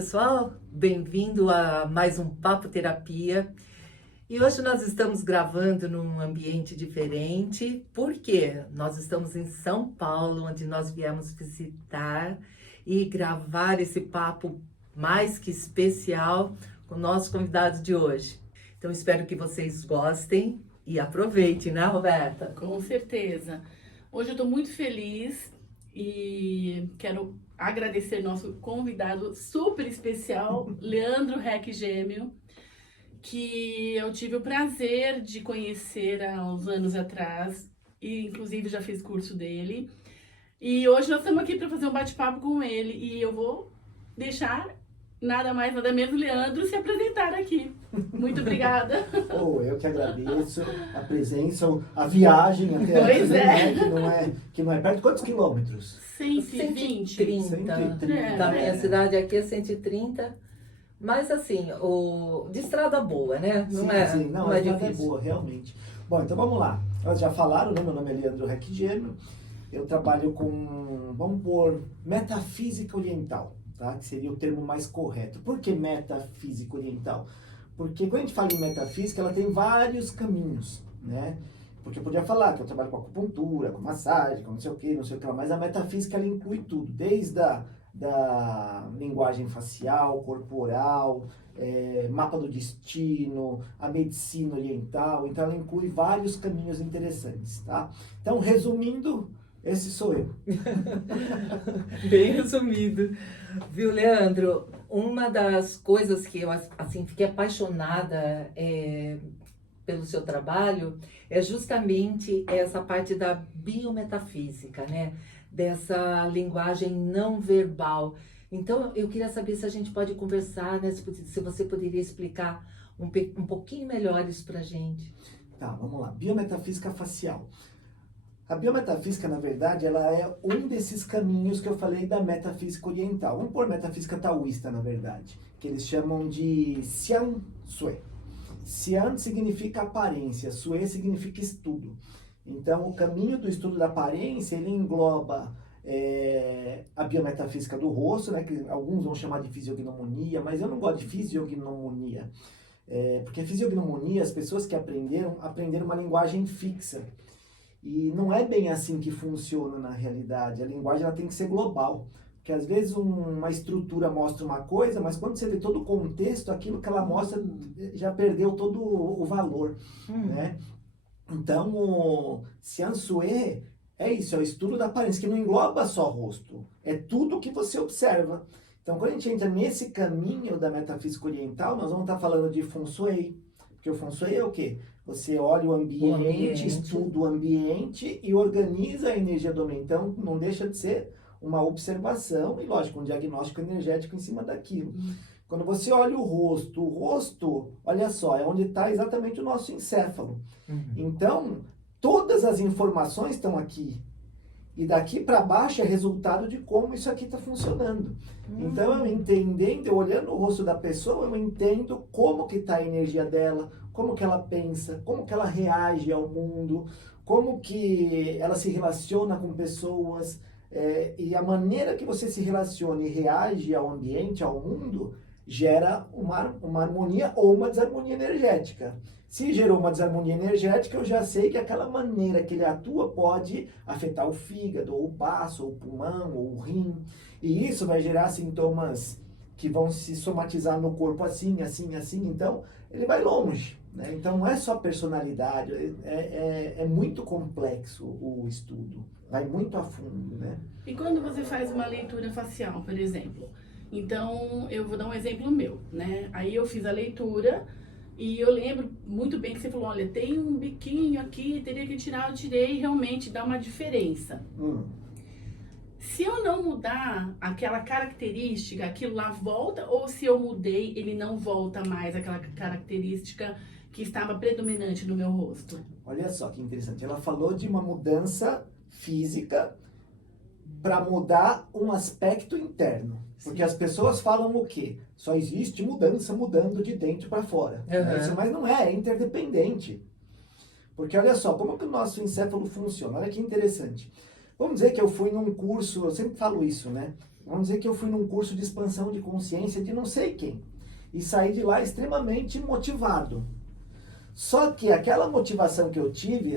pessoal, bem-vindo a mais um Papo Terapia. E hoje nós estamos gravando num ambiente diferente, porque nós estamos em São Paulo, onde nós viemos visitar e gravar esse papo mais que especial com o nosso convidado de hoje. Então espero que vocês gostem e aproveitem, né, Roberta? Com certeza. Hoje eu estou muito feliz e quero agradecer nosso convidado super especial, Leandro Reck Gêmeo, que eu tive o prazer de conhecer há uns anos atrás e inclusive já fiz curso dele. E hoje nós estamos aqui para fazer um bate-papo com ele e eu vou deixar nada mais, nada menos, Leandro se apresentar aqui. Muito obrigada. Eu que agradeço a presença, a viagem até aqui, né, que não é perto. Quantos quilômetros? 120. 130. Da minha cidade aqui é 130. Mas assim, de estrada boa, né? Não é difícil. Boa, realmente. Bom, então vamos lá. Elas já falaram, né? Meu nome é Leandro Reck Gêmeo. Eu trabalho com, vamos pôr, metafísica oriental, tá? Que seria o termo mais correto. Por que metafísica oriental? Porque quando a gente fala em metafísica, ela tem vários caminhos, né? Porque eu podia falar que eu trabalho com acupuntura, com massagem, com não sei o que lá, mas a metafísica ela inclui tudo, desde da linguagem facial, corporal, mapa do destino, a medicina oriental, então ela inclui vários caminhos interessantes, tá? Então, resumindo, esse sou eu. Bem resumido. Viu, Leandro? Uma das coisas que eu assim, fiquei apaixonada pelo seu trabalho é justamente essa parte da biometafísica, né? Dessa linguagem não verbal. Então, eu queria saber se a gente pode conversar, né? Se você poderia explicar um pouquinho melhor isso pra gente. Tá, vamos lá. Biometafísica facial. A biometafísica, na verdade, ela é um desses caminhos que eu falei da metafísica oriental. Vamos pôr metafísica taoísta, na verdade, que eles chamam de Xian Sui. Xian significa aparência, Sui significa estudo. Então, o caminho do estudo da aparência, ele engloba a biometafísica do rosto, né, que alguns vão chamar de fisiognomonia, mas eu não gosto de fisiognomonia. Porque fisiognomonia, as pessoas que aprenderam uma linguagem fixa. E não é bem assim que funciona na realidade. A linguagem ela tem que ser global. Porque às vezes uma estrutura mostra uma coisa, mas quando você vê todo o contexto, aquilo que ela mostra já perdeu todo o valor, né? Então, o Xian Sui é isso, é o estudo da aparência, que não engloba só o rosto. É tudo que você observa. Então, quando a gente entra nesse caminho da metafísica oriental, nós vamos estar falando de Feng Shui. Porque o Feng Shui é o quê? Você olha o ambiente, estuda o ambiente e organiza a energia do ambiente. Então, não deixa de ser uma observação e, lógico, um diagnóstico energético em cima daquilo. Quando você olha o rosto, olha só, é onde está exatamente o nosso encéfalo. Então, todas as informações estão aqui. E daqui para baixo é resultado de como isso aqui está funcionando. Então, eu olhando o rosto da pessoa, eu entendo como que está a energia dela, como que ela pensa, como que ela reage ao mundo, como que ela se relaciona com pessoas. E a maneira que você se relaciona e reage ao ambiente, ao mundo, gera uma harmonia ou uma desarmonia energética. Se gerou uma desarmonia energética, eu já sei que aquela maneira que ele atua pode afetar o fígado, ou o baço, ou o pulmão, ou o rim. E isso vai gerar sintomas que vão se somatizar no corpo assim, assim, assim. Então, ele vai longe, né? Então, não é só personalidade, é muito complexo o estudo. Vai muito a fundo, né? E quando você faz uma leitura facial, por exemplo? Então, eu vou dar um exemplo meu, né? Aí eu fiz a leitura e eu lembro muito bem que você falou, olha, tem um biquinho aqui, teria que tirar, eu tirei e realmente dá uma diferença. Se eu não mudar aquela característica, aquilo lá volta, ou se eu mudei, ele não volta mais aquela característica que estava predominante no meu rosto? Olha só que interessante, ela falou de uma mudança física para mudar um aspecto interno. Porque as pessoas falam o quê? Só existe mudança mudando de dentro para fora. Isso, mas não é interdependente. Porque olha só, como que o nosso encéfalo funciona? Olha que interessante. Vamos dizer que eu fui num curso, eu sempre falo isso, né? Vamos dizer que eu fui num curso de expansão de consciência de não sei quem. E saí de lá extremamente motivado. Só que aquela motivação que eu tive,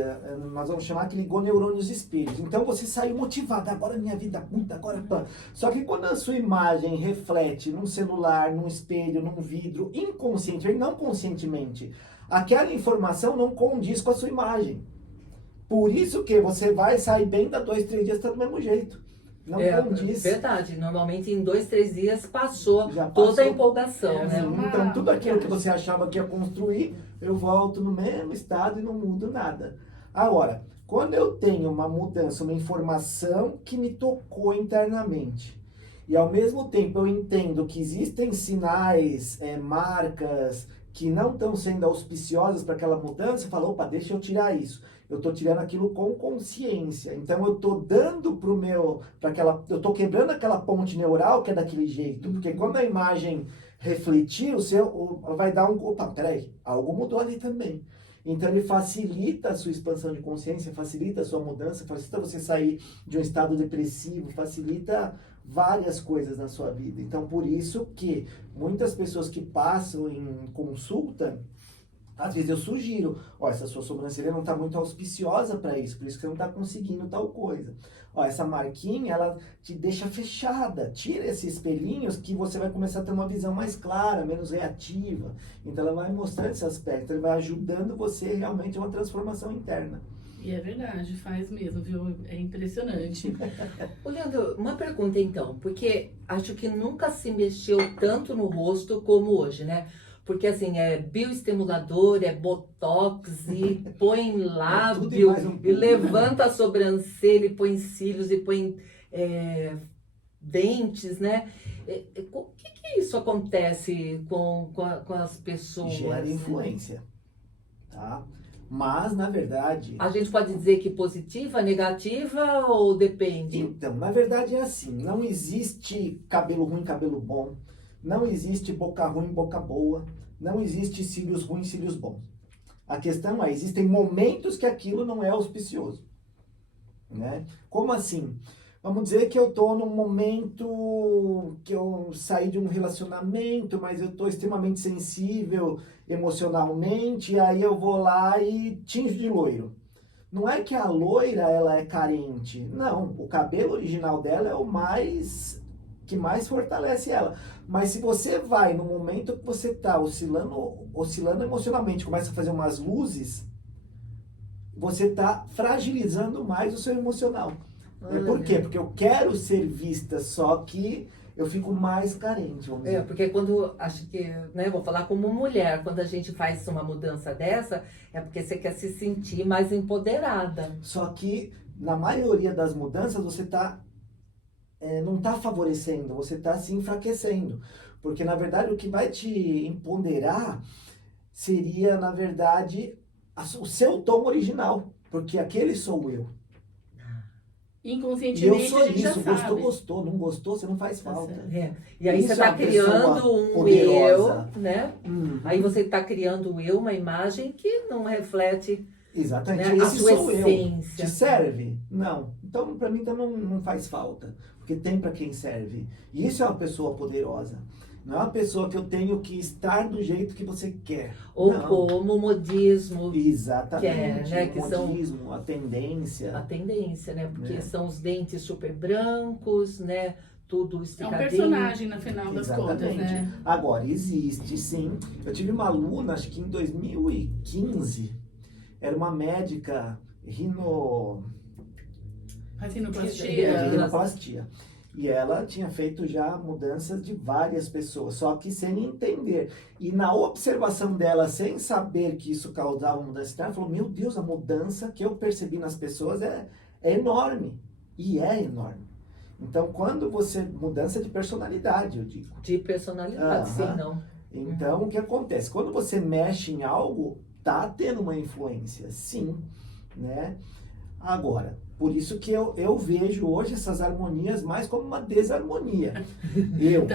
nós vamos chamar que ligou neurônios espelhos. Então você saiu motivado, agora minha vida muda, agora pã. Só que quando a sua imagem reflete num celular, num espelho, num vidro, inconscientemente, não conscientemente, aquela informação não condiz com a sua imagem. Por isso que você vai sair bem, dá 2, 3 dias, tá do mesmo jeito. Não condiz. Verdade, normalmente em 2, 3 dias passou Já passou. toda a empolgação, né? Então tudo aquilo que você achava que ia construir, eu volto no mesmo estado e não mudo nada. Agora, quando eu tenho uma mudança, uma informação que me tocou internamente, e ao mesmo tempo eu entendo que existem sinais, marcas que não estão sendo auspiciosas para aquela mudança, eu falo, opa, deixa eu tirar isso. Eu estou tirando aquilo com consciência. Então eu estou dando eu estou quebrando aquela ponte neural que é daquele jeito. Porque quando a imagem refletir, vai dar opa, peraí, algo mudou ali também. Então ele facilita a sua expansão de consciência, facilita a sua mudança, facilita você sair de um estado depressivo, facilita várias coisas na sua vida. Então por isso que muitas pessoas que passam em consulta, às vezes eu sugiro, essa sua sobrancelha não está muito auspiciosa para isso, por isso que você não está conseguindo tal coisa. Essa marquinha, ela te deixa fechada, tira esses espelhinhos que você vai começar a ter uma visão mais clara, menos reativa. Então ela vai mostrando esse aspecto, ela vai ajudando você realmente a uma transformação interna. E é verdade, faz mesmo, viu? É impressionante. Ô, Leandro, uma pergunta então, porque acho que nunca se mexeu tanto no rosto como hoje, né? Porque assim, é bioestimulador, é botox, e põe lábio, e levanta a sobrancelha, e põe cílios, e põe dentes, né? O que isso acontece com as pessoas? Gera influência, tá? Mas, na verdade... A gente pode dizer que positiva, negativa, ou depende? Então, na verdade é assim, não existe cabelo ruim, cabelo bom. Não existe boca ruim, boca boa. Não existe cílios ruins, cílios bons. A questão é, existem momentos que aquilo não é auspicioso. Né? Como assim? Vamos dizer que eu estou num momento que eu saí de um relacionamento, mas eu estou extremamente sensível emocionalmente, e aí eu vou lá e tinjo de loiro. Não é que a loira ela é carente. Não, o cabelo original dela é o que mais fortalece ela. Mas se você vai no momento que você está oscilando emocionalmente, começa a fazer umas luzes, você está fragilizando mais o seu emocional. Por quê? Porque eu quero ser vista, só que eu fico mais carente, vamos dizer. Porque quando, acho que, né, vou falar como mulher, quando a gente faz uma mudança dessa, é porque você quer se sentir mais empoderada. Só que, na maioria das mudanças, você não está favorecendo, você está se enfraquecendo. Porque, na verdade, o que vai te empoderar seria, na verdade, o seu tom original. Porque aquele sou eu. Inconscientemente, e eu sou a gente isso, já gostou, sabe. gostou, não gostou, você não faz falta. E aí Isso você é está uma pessoa criando um poderosa. eu, né? Uhum. Aí você está criando um eu, uma imagem que não reflete, exatamente, né, a esse sua sou eu. essência. Te serve? Não. Então, para mim, então não faz falta. Porque tem para quem serve. E isso é uma pessoa poderosa. Não é uma pessoa que eu tenho que estar do jeito que você quer. Ou não. como o modismo. Exatamente. Que é, né, que o modismo, a tendência. A tendência, né? Porque Né? são os dentes super brancos, né? Tudo É um esticadinho. personagem, na final das contas, né? Agora, existe, sim. Eu tive uma aluna, acho que em 2015, era uma médica rinoplastia. E ela tinha feito já mudanças de várias pessoas, só que sem entender. E na observação dela, sem saber que isso causava mudança interna, ela falou, meu Deus, a mudança que eu percebi nas pessoas é enorme. E é enorme. Então, quando você... Mudança de personalidade, eu digo. De personalidade, sim, não. Então, o que acontece? Quando você mexe em algo, tá tendo uma influência, sim, né? Agora, por isso que eu vejo hoje essas harmonias mais como uma desarmonia.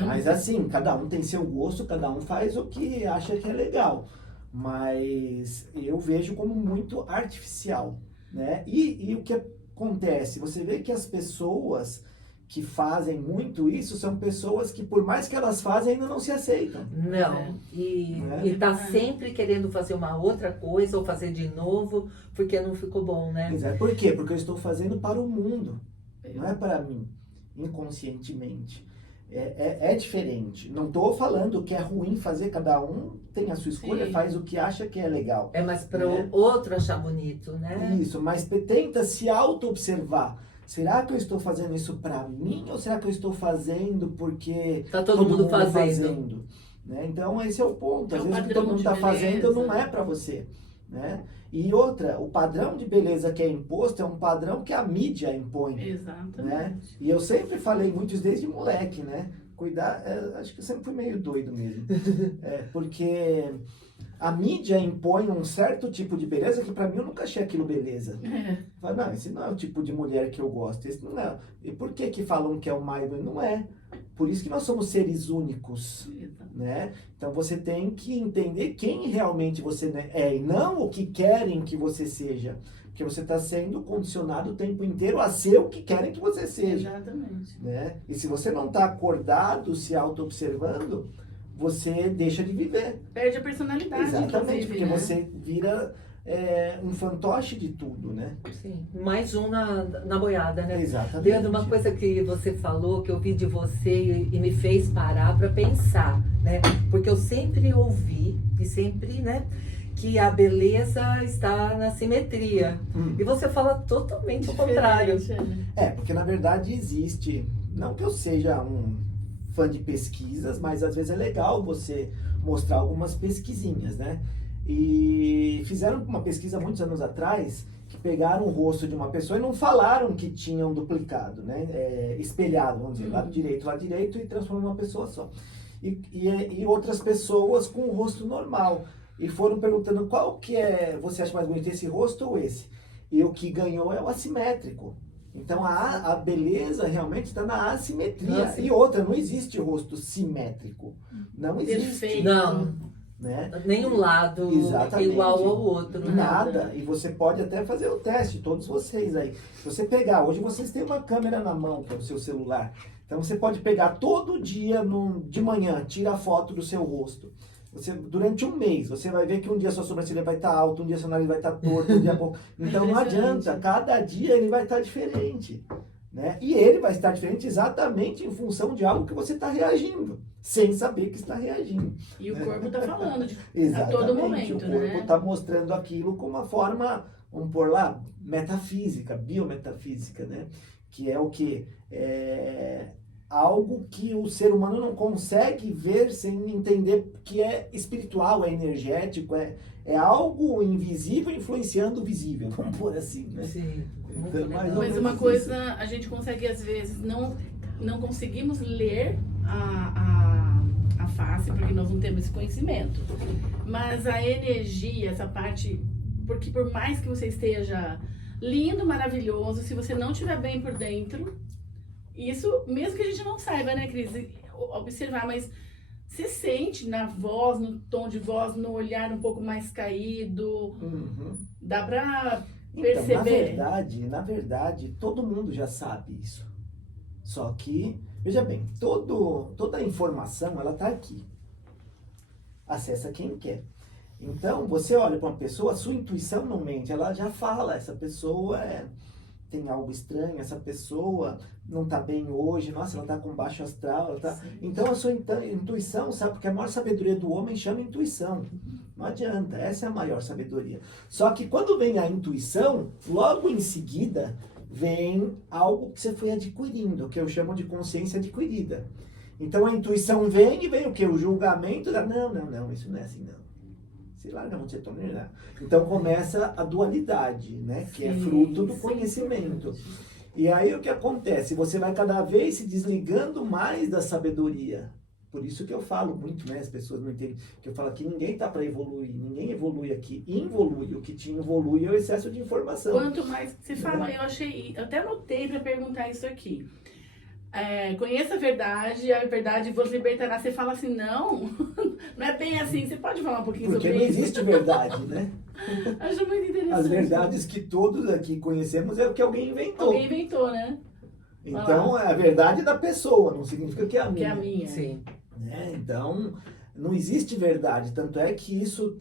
Mas assim, cada um tem seu gosto, cada um faz o que acha que é legal. Mas eu vejo como muito artificial, né? E o que acontece? Você vê que as pessoas que fazem muito isso são pessoas que, por mais que elas fazem, ainda não se aceitam. Não, e Né? tá sempre querendo fazer uma outra coisa ou fazer de novo porque não ficou bom, né? Exato. Por quê? Porque eu estou fazendo para o mundo, não é para mim, inconscientemente. É diferente. Não estou falando que é ruim fazer, cada um tem a sua escolha, Sim. faz o que acha que é legal. É mais para Né? o outro achar bonito, né? Isso, mas tenta se auto-observar. Será que eu estou fazendo isso para mim ou será que eu estou fazendo porque Tá todo mundo fazendo. Né? Então, esse é o ponto. É Às o vezes o que padrão todo mundo de está fazendo beleza. não é para você. Né? E outra, o padrão de beleza que é imposto é um padrão que a mídia impõe. Exatamente. Né? E eu sempre falei muitos desde moleque, né? Cuidar, acho que eu sempre fui meio doido mesmo. Porque a mídia impõe um certo tipo de beleza que pra mim eu nunca achei aquilo beleza. Fala, não, esse não é o tipo de mulher que eu gosto, esse não é. E por que que falam que é o mais bonito? Não é. Por isso que nós somos seres únicos, né? Então você tem que entender quem realmente você é e não o que querem que você seja. Porque você está sendo condicionado o tempo inteiro a ser o que querem que você seja. Exatamente. Né? E se você não está acordado, se auto-observando, você deixa de viver. Perde a personalidade, Exatamente, porque né? você vira um fantoche de tudo, né? Sim, mais um na boiada, né? Exatamente. Leandro, uma coisa que você falou, que eu vi de você e me fez parar para pensar, né? Porque eu sempre ouvi e sempre, né? Que a beleza está na simetria. E você fala totalmente o contrário. Porque na verdade existe, não que eu seja um fã de pesquisas, mas às vezes é legal você mostrar algumas pesquisinhas, né? E fizeram uma pesquisa muitos anos atrás, que pegaram o rosto de uma pessoa e não falaram que tinham duplicado, né? Espelhado, vamos dizer, lado direito e transformou uma pessoa só. E outras pessoas com o rosto normal. E foram perguntando qual que você acha mais bonito, esse rosto ou esse? E o que ganhou é o assimétrico. Então a beleza realmente está na assimetria. Nossa. E outra, não existe rosto simétrico. Não existe. Perfeito. Não, Né? nenhum lado Exatamente. igual ao outro. Né? Nada. E você pode até fazer o teste, todos vocês aí. Se você pegar, hoje vocês têm uma câmera na mão, que é o seu celular. Então você pode pegar todo dia, de manhã, tira a foto do seu rosto. Durante um mês, você vai ver que um dia sua sobrancelha vai estar alta, um dia seu nariz vai estar torto, um dia pouco. Então não adianta, cada dia ele vai estar diferente. Né? E ele vai estar diferente exatamente em função de algo que você está reagindo, sem saber que está reagindo. E o corpo está falando a Exatamente, todo momento, o corpo né? está mostrando aquilo com uma forma, vamos pôr lá, metafísica, biometafísica, né? Que é o quê? Algo que o ser humano não consegue ver sem entender que é espiritual, é energético, é algo invisível influenciando o visível, vamos pôr assim, né? Sim. Então, mais ou Mas menos uma isso. coisa, a gente consegue às vezes, não conseguimos ler a face, porque nós não temos esse conhecimento. Mas a energia, essa parte, porque por mais que você esteja lindo, maravilhoso, se você não estiver bem por dentro, isso, mesmo que a gente não saiba, né, Cris, observar, mas se sente na voz, no tom de voz, no olhar um pouco mais caído, dá pra perceber. Então, na verdade, todo mundo já sabe isso. Só que, veja bem, toda a informação, ela tá aqui. Acessa quem quer. Então, você olha para uma pessoa, a sua intuição não mente, ela já fala, essa pessoa tem algo estranho, essa pessoa não está bem hoje, nossa, ela está com baixo astral. Então a sua intuição, sabe? Porque a maior sabedoria do homem chama intuição. Não adianta, essa é a maior sabedoria. Só que quando vem a intuição, logo em seguida vem algo que você foi adquirindo, que eu chamo de consciência adquirida. Então a intuição vem e vem o quê? O julgamento da, não, isso não é assim não. Se larga, não se toma nada. Então começa a dualidade, né? Que é fruto do conhecimento. E aí o que acontece? Você vai cada vez se desligando mais da sabedoria. Por isso que eu falo muito, né? As pessoas não entendem. Que eu falo que ninguém tá para evoluir. Ninguém evolui aqui. Involui. O que te evolui é o excesso de informação. Quanto mais você fala, eu até anotei para perguntar isso aqui. Conheça a verdade vos libertará. Você fala assim, não é bem assim. Você pode falar um pouquinho Porque sobre não isso? existe verdade, né? Acho muito interessante. As verdades que todos aqui conhecemos é o que alguém inventou. Alguém inventou, né? Então, é a verdade da pessoa, não significa que é a Que é minha. a minha. Sim. Né? Então, não existe verdade. Tanto é que isso,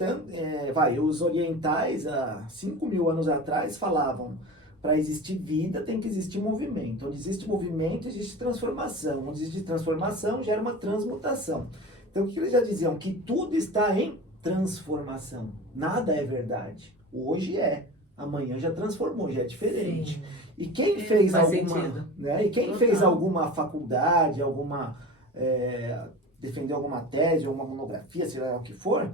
os orientais, há 5.000 anos atrás, falavam: para existir vida tem que existir movimento. Onde existe movimento, existe transformação. Onde existe transformação, gera uma transmutação. Então, o que eles já diziam? Que tudo está em transformação. Nada é verdade. Hoje é. Amanhã já transformou, já é diferente. Sim. E quem fez Faz alguma, sentido. né? E quem Total. fez alguma faculdade, defendeu alguma tese, alguma monografia, sei lá o que for,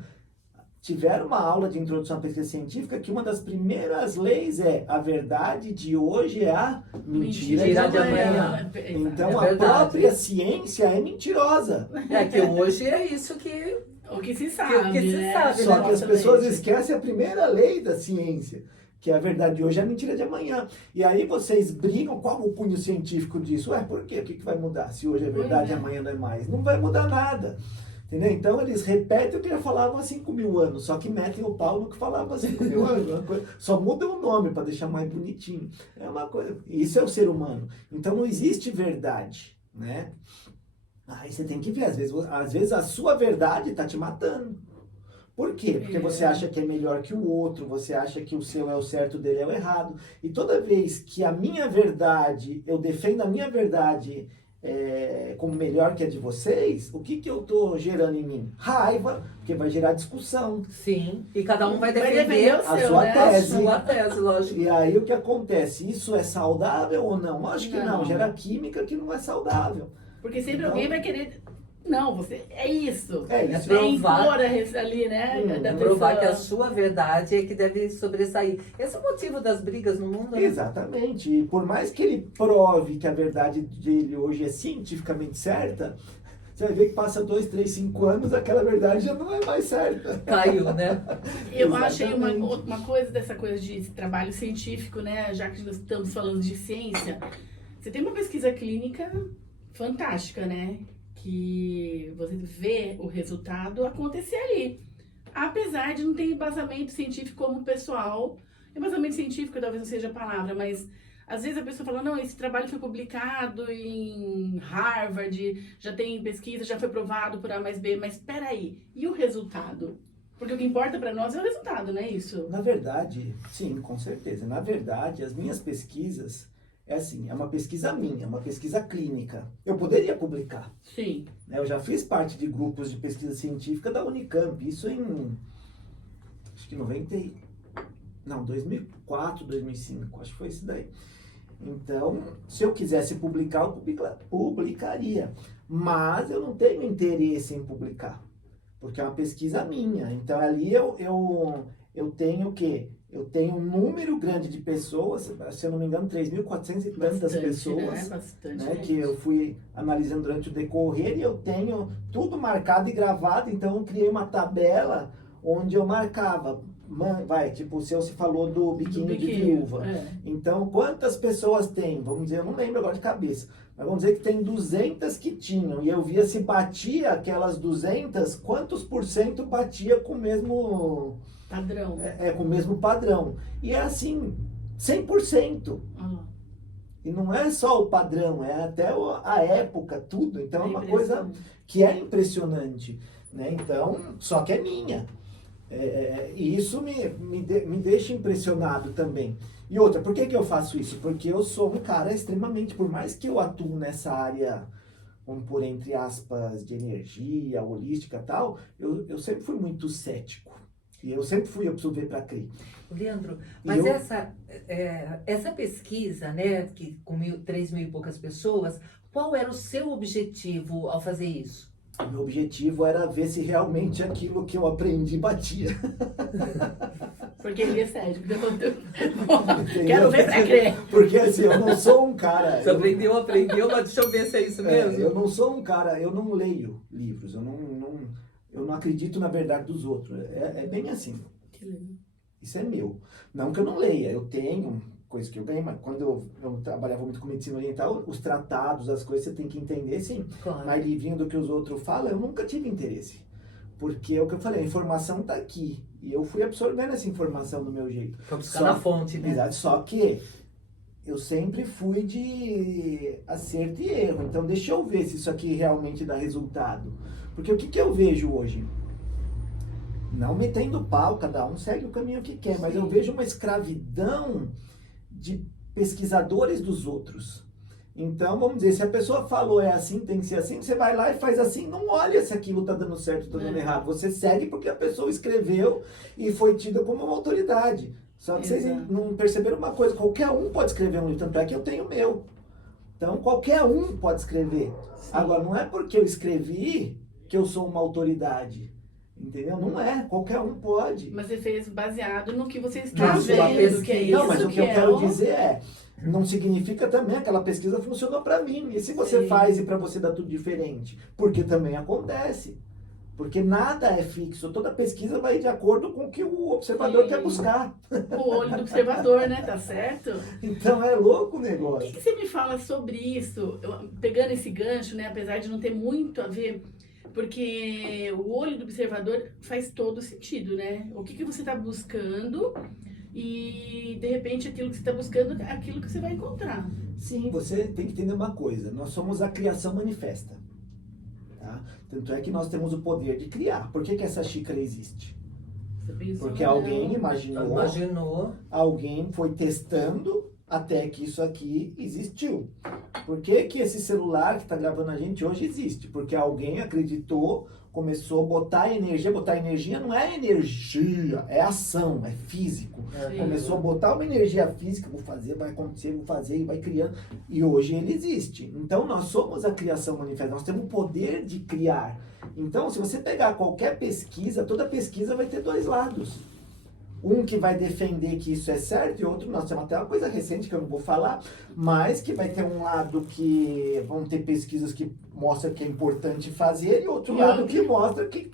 tiveram uma aula de introdução à pesquisa científica que uma das primeiras leis é: a verdade de hoje é a mentira de amanhã. Então É a verdade. própria ciência é mentirosa. É que hoje é isso que... O que se sabe, que se né? sabe, Só que as pessoas Exatamente. esquecem a primeira lei da ciência, que a verdade de hoje é a mentira de amanhã. E aí vocês brigam, qual o cunho científico disso? Por quê? O que vai mudar? Se hoje é verdade e amanhã não é mais. Não vai mudar nada. Entendeu? Então eles repetem o que já falavam há 5.000 anos, só que metem o pau no que falavam há 5.000 anos. Só mudam o nome para deixar mais bonitinho. É uma coisa. Isso é o ser humano. Então não existe verdade, né? Aí você tem que ver, às vezes a sua verdade está te matando. Por quê? Porque você acha que é melhor que o outro, você acha que o seu é o certo, o dele é o errado. E toda vez que a minha verdade, eu defendo a minha verdade como melhor que a de vocês, o que eu estou gerando em mim? Raiva, porque vai gerar discussão. Sim. E cada um vai Vai defender defender o a seu, sua né? a tese. sua tese, lógico. E aí o que acontece? Isso é saudável ou não? Acho que não. Não. Gera química que não é saudável. Porque sempre Então- alguém vai querer. Não, você. É isso. É isso. Vem provar. impor ali, né? Da Provar que a pessoa. sua verdade é que deve sobressair. Esse é o motivo das brigas no mundo, né? Exatamente. E por mais que ele prove que a verdade dele hoje é cientificamente certa, você vai ver que passa 2, 3, 5 anos, aquela verdade já não é mais certa. Caiu, né? Eu achei Exatamente. uma coisa dessa coisa de trabalho científico, né? Já que nós estamos falando de ciência, você tem uma pesquisa clínica fantástica, né? Que você vê o resultado acontecer ali. Apesar de não ter embasamento científico como o pessoal. Embasamento científico talvez não seja a palavra, mas às vezes a pessoa fala: não, esse trabalho foi publicado em Harvard, já tem pesquisa, já foi provado por A mais B, mas peraí, e o resultado? Porque o que importa para nós é o resultado, não é isso? Na verdade, sim, com certeza. Na verdade, as minhas pesquisas, é uma pesquisa minha, uma pesquisa clínica. Eu poderia publicar. Sim. Né? Eu já fiz parte de grupos de pesquisa científica da Unicamp, isso acho que 2004, 2005, acho que foi isso daí. Então, se eu quisesse publicar, eu publicaria. Mas eu não tenho interesse em publicar, porque é uma pesquisa minha. Então, ali eu tenho o quê? Eu tenho um número grande de pessoas, se eu não me engano, 3.400 e tantas Bastante, pessoas, né? Bastante. né, que eu fui analisando durante o decorrer, e eu tenho tudo marcado e gravado. Então eu criei uma tabela onde eu marcava, tipo, se você falou do biquíni de viúva. É. Então, quantas pessoas tem? Vamos dizer, eu não lembro agora de cabeça, mas vamos dizer que tem 200 que tinham, e eu via se batia aquelas 200, quantos por cento batia com o mesmo... Padrão. com o mesmo padrão. E é assim, 100%. E não é só o padrão, é até a época, tudo. Então é uma coisa que é impressionante, né? Então, só que é minha. E isso me deixa impressionado também. E outra, por que eu faço isso? Porque eu sou um cara extremamente, por mais que eu atuo nessa área, vamos pôr entre aspas, de energia, holística e tal, eu sempre fui muito cético. E eu sempre fui, eu preciso ver para crer. Leandro, mas essa pesquisa, né, que com 3.000 e poucas pessoas, qual era o seu objetivo ao fazer isso? O meu objetivo era ver se realmente aquilo que eu aprendi batia. Porque ele é cético. Quero ver pra crer. Porque assim, eu não sou um cara... Você aprendeu, mas deixa eu ver se é isso mesmo. Eu não sou um cara, eu não leio livros, eu não acredito na verdade dos outros. É bem assim. Isso é meu. Não que eu não leia, eu tenho coisas que eu ganhei, mas quando eu trabalhava muito com medicina oriental, os tratados, as coisas, você tem que entender, sim. Claro. Mais livrinho do que os outros falam, eu nunca tive interesse. Porque é o que eu falei, a informação está aqui. E eu fui absorvendo essa informação do meu jeito. Foi buscar na fonte, né? Exato, só que eu sempre fui de acerto e erro. Então, deixa eu ver se isso aqui realmente dá resultado. Porque o que, que eu vejo hoje? Não metendo pau, cada um segue o caminho que quer, mas eu vejo uma escravidão de pesquisadores dos outros. Então, vamos dizer, se a pessoa falou é assim, tem que ser assim, você vai lá e faz assim, não olha se aquilo está dando certo ou está dando errado. Você segue porque a pessoa escreveu e foi tida como uma autoridade. Só que vocês não perceberam uma coisa, qualquer um pode escrever um livro, tanto é que eu tenho o meu. Então, qualquer um pode escrever. Sim. Agora, não é porque eu escrevi que eu sou uma autoridade. Entendeu? Não é, qualquer um pode. Mas você fez baseado no que você está Na sua vendo, que é isso Não, mas o que eu é quero dizer é, não significa também aquela pesquisa funcionou para mim. E se você Sim. faz e para você dá tudo diferente? Porque também acontece. Porque nada é fixo. Toda pesquisa vai de acordo com o que o observador Sim. quer buscar. O olho do observador, né? Tá certo? Então é louco o O negócio. que você me fala sobre isso? Pegando esse gancho, né? Apesar de não ter muito a ver, porque o olho do observador faz todo sentido, né? O que você está buscando e, de repente, aquilo que você está buscando é aquilo que você vai encontrar. Sim, você tem que entender uma coisa. Nós somos a criação manifesta. Tá? Tanto é que nós temos o poder de criar. Por que essa xícara existe? Você pensou, Porque não? alguém imaginou, alguém foi testando até que isso aqui existiu. Por que que esse celular que está gravando a gente hoje existe? Porque alguém acreditou, começou a botar energia não é energia, é ação, é físico. Sim. Começou a botar uma energia física, vou fazer, vai acontecer, vou fazer, e vai criando. E hoje ele existe. Então nós somos a criação manifesta, nós temos o poder de criar. Então, se você pegar qualquer pesquisa, toda pesquisa vai ter dois lados. Um que vai defender que isso é certo e outro, nós temos até uma coisa recente que eu não vou falar, mas que vai ter um lado que vão ter pesquisas que mostram que é importante fazer e outro lado que mostra que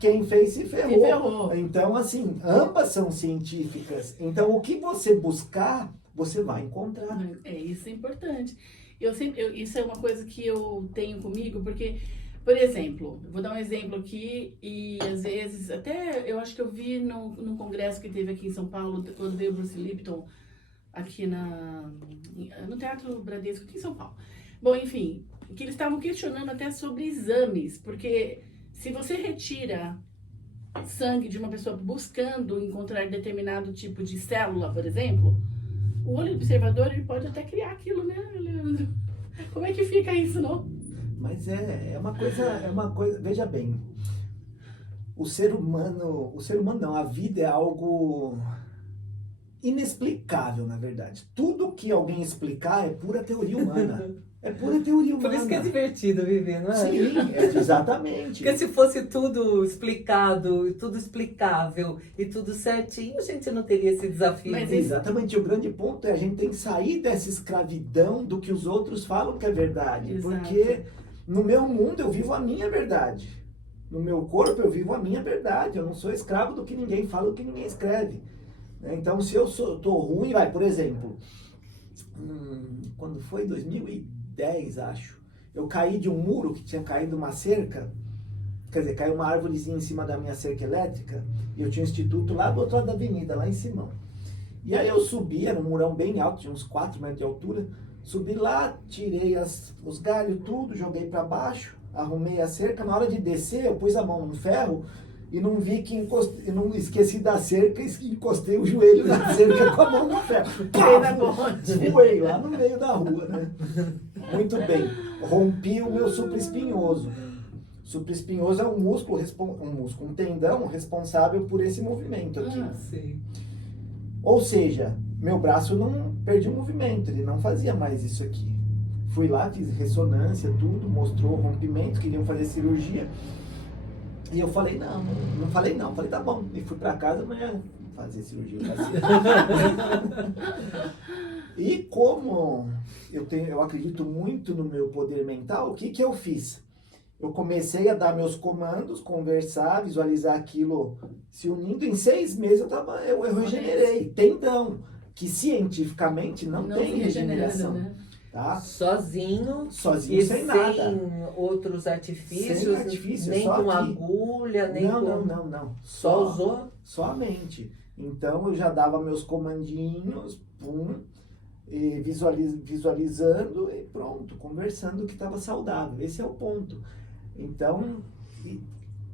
quem fez se ferrou. Se ferrou. Então, assim, ambas são científicas. Então, o que você buscar, você vai encontrar. Isso é importante. Isso é uma coisa que eu tenho comigo, porque, por exemplo, eu vou dar um exemplo aqui, e às vezes, até eu acho que eu vi num congresso que teve aqui em São Paulo, quando veio o Bruce Lipton, aqui no Teatro Bradesco, aqui em São Paulo. Bom, enfim, que eles estavam questionando até sobre exames, porque se você retira sangue de uma pessoa buscando encontrar determinado tipo de célula, por exemplo, o olho do observador ele pode até criar aquilo, né, Leandro? Como é que fica isso, não? Mas é uma coisa, veja bem, o ser humano não, a vida é algo inexplicável, na verdade. Tudo que alguém explicar é pura teoria humana. É pura teoria humana. Por isso que é divertido viver, não é? Sim, exatamente. Porque se fosse tudo explicado, tudo explicável e tudo certinho, a gente não teria esse desafio. Mas Exatamente, o grande ponto é a gente tem que sair dessa escravidão do que os outros falam que é verdade. Exato. Porque no meu mundo eu vivo a minha verdade. No meu corpo eu vivo a minha verdade. Eu não sou escravo do que ninguém fala, do que ninguém escreve. Então, se eu tô ruim, por exemplo, quando foi 2010, acho, eu caí de um muro que tinha caído uma cerca, quer dizer, caiu uma árvorezinha em cima da minha cerca elétrica, e eu tinha um instituto lá do outro lado da avenida, lá em Simão. E aí eu subi, era um murão bem alto, tinha uns 4 metros de altura, subi lá, tirei os galhos, tudo, joguei para baixo, arrumei a cerca, na hora de descer, eu pus a mão no ferro, e não vi que não esqueci da cerca e encostei o joelho na cerca com a mão no ferro. Voei lá no meio da rua, né? Muito bem. Rompi o meu supraespinhoso. Supraespinhoso é um músculo, um tendão responsável por esse movimento aqui. Sim. Ou seja, meu braço não perdi o movimento, ele não fazia mais isso aqui. Fui lá, fiz ressonância, tudo, mostrou rompimento, queriam fazer cirurgia. E eu falei, falei, tá bom. E fui pra casa, amanhã fazer cirurgia. E como eu acredito muito no meu poder mental, o que eu fiz? Eu comecei a dar meus comandos, conversar, visualizar aquilo se unindo. Em 6 meses eu regenerei. Tendão, que cientificamente não tem regeneração. Né? Tá? Sozinho e sem nada. Sem outros artifícios, sem artifício, nem só com aqui. agulha, nem Não. Só usou? Só a mente. Então eu já dava meus comandinhos, pum. e visualizando e pronto, conversando que estava saudável. Esse é o ponto. Então,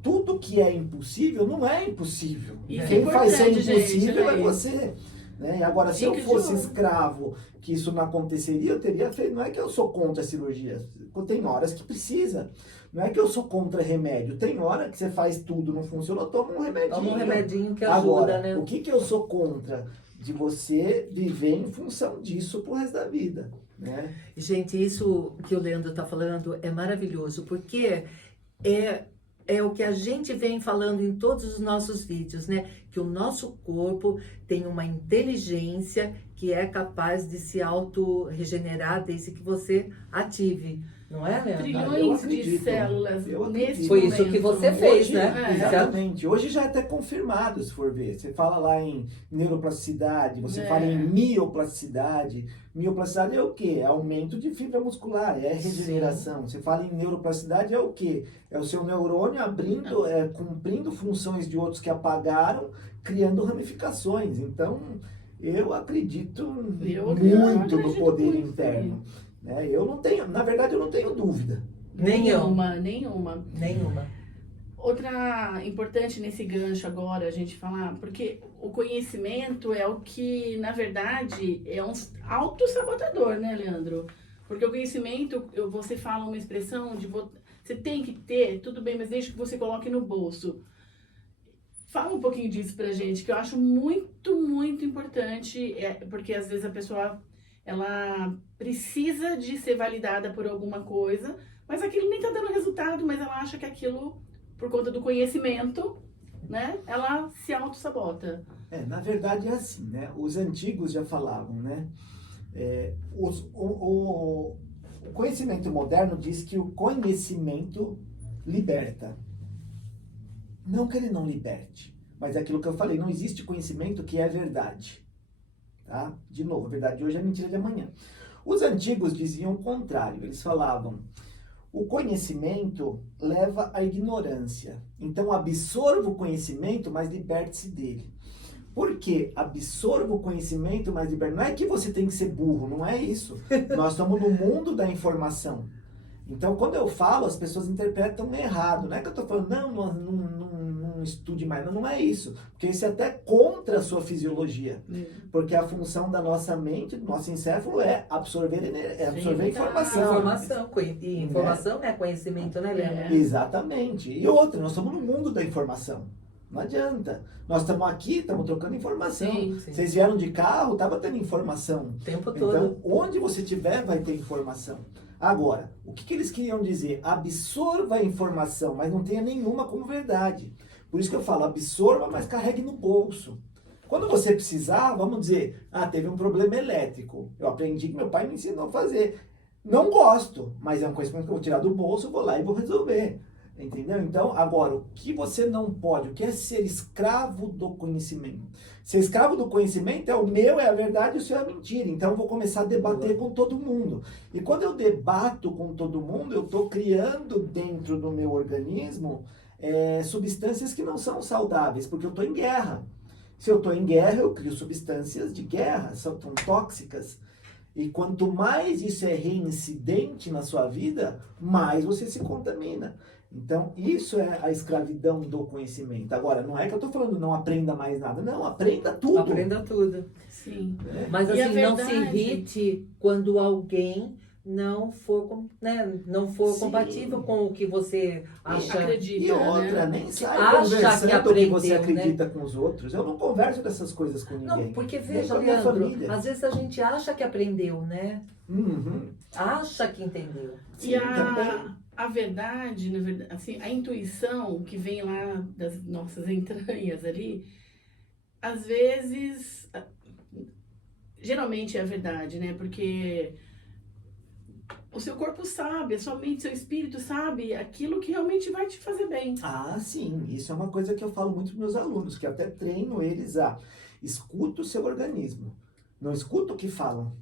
tudo que é impossível não é impossível. Isso Quem é faz ser importante, impossível gente, é né? você. Né? Agora, se eu Dica de fosse ouro. escravo, que isso não aconteceria, eu teria feito. Não é que eu sou contra a cirurgia, tem horas que precisa. Não é que eu sou contra remédio, tem hora que você faz tudo, não funciona, toma um remedinho. Toma um remedinho que ajuda, Agora, né? o que eu sou contra? De você viver em função disso pro resto da vida, né? Gente, isso que o Leandro está falando é maravilhoso, porque é o que a gente vem falando em todos os nossos vídeos, né? Que o nosso corpo tem uma inteligência que é capaz de se auto-regenerar desde que você ative. Não é, Leandro? Trilhões de acredito. células Eu nesse acredito. Foi momento. isso que você fez, Hoje, né? Exatamente. Hoje já é até confirmado, se for ver. Você fala lá em neuroplasticidade, você fala em mioplasticidade. Mioplasticidade é o quê? É aumento de fibra muscular, é regeneração. Você fala em neuroplasticidade é o quê? É o seu neurônio abrindo, cumprindo funções de outros que apagaram, criando ramificações. Então, eu acredito muito no poder muito, interno. Né? Eu não tenho, na verdade, eu não tenho dúvida. Nenhuma. Nenhuma. Outra importante nesse gancho agora a gente falar, porque o conhecimento é o que, na verdade, é um autossabotador, né, Leandro? Porque o conhecimento, você fala uma expressão de você tem que ter, tudo bem, mas desde que você coloque no bolso. Fala um pouquinho disso pra gente, que eu acho muito, muito importante, porque às vezes a pessoa, ela precisa de ser validada por alguma coisa, mas aquilo nem tá dando resultado, mas ela acha que aquilo, por conta do conhecimento, né, ela se auto-sabota. Na verdade é assim, né? Os antigos já falavam, né? O conhecimento moderno diz que o conhecimento liberta. Não que ele não liberte, mas é aquilo que eu falei, não existe conhecimento que é verdade. Tá? De novo, a verdade de hoje é mentira de amanhã. Os antigos diziam o contrário, eles falavam, o conhecimento leva à ignorância. Então absorva o conhecimento, mas liberte-se dele. Por que absorva o conhecimento, mas liberte? Não é que você tem que ser burro, não é isso. Nós estamos no mundo da informação. Então, quando eu falo, as pessoas interpretam errado. Não é que eu estou falando, não estude mais. Não é isso. Porque isso é até contra a sua fisiologia. Porque a função da nossa mente, do nosso encéfalo, é absorver informação. E informação é conhecimento, né, Leandro? Exatamente. E outra, nós estamos no mundo da informação. Não adianta. Nós estamos aqui, estamos trocando informação. Sim. Vocês vieram de carro, estava tendo informação. O tempo Então, todo. onde você estiver, vai ter informação. Agora, o que eles queriam dizer? Absorva a informação, mas não tenha nenhuma como verdade. Por isso que eu falo, absorva, mas carregue no bolso. Quando você precisar, vamos dizer, teve um problema elétrico. Eu aprendi que meu pai me ensinou a fazer. Não gosto, mas é um conhecimento que eu vou tirar do bolso, vou lá e vou resolver. Entendeu? Então, agora, o que você não pode, o que é ser escravo do conhecimento? Ser escravo do conhecimento é o meu, é a verdade, o seu é a mentira. Então, eu vou começar a debater com todo mundo. E quando eu debato com todo mundo, eu estou criando dentro do meu organismo substâncias que não são saudáveis, porque eu estou em guerra. Se eu estou em guerra, eu crio substâncias de guerra, são tóxicas. E quanto mais isso é reincidente na sua vida, mais você se contamina. Então, isso é a escravidão do conhecimento. Agora, não é que eu estou falando não aprenda mais nada. Não, aprenda tudo. Aprenda tudo. Sim. Mas E a assim, não se verdade- irrite quando alguém não for Sim. compatível com o que você acha. Acredita, E outra, né? nem sai Acha conversando que o que você aprendeu, acredita com os outros. Eu não converso dessas coisas com ninguém. Não, porque Nem veja, com a minha Leandro, família. às vezes a gente acha que aprendeu, né? Uhum. Acha que entendeu. Sim, E também. a verdade, na verdade, assim, a intuição que vem lá das nossas entranhas ali, às vezes, geralmente é a verdade, né? Porque o seu corpo sabe, a sua mente, seu espírito sabe aquilo que realmente vai te fazer bem. Sim. Isso é uma coisa que eu falo muito para meus alunos, que até treino eles a escuta o seu organismo. Não escuta o que falam.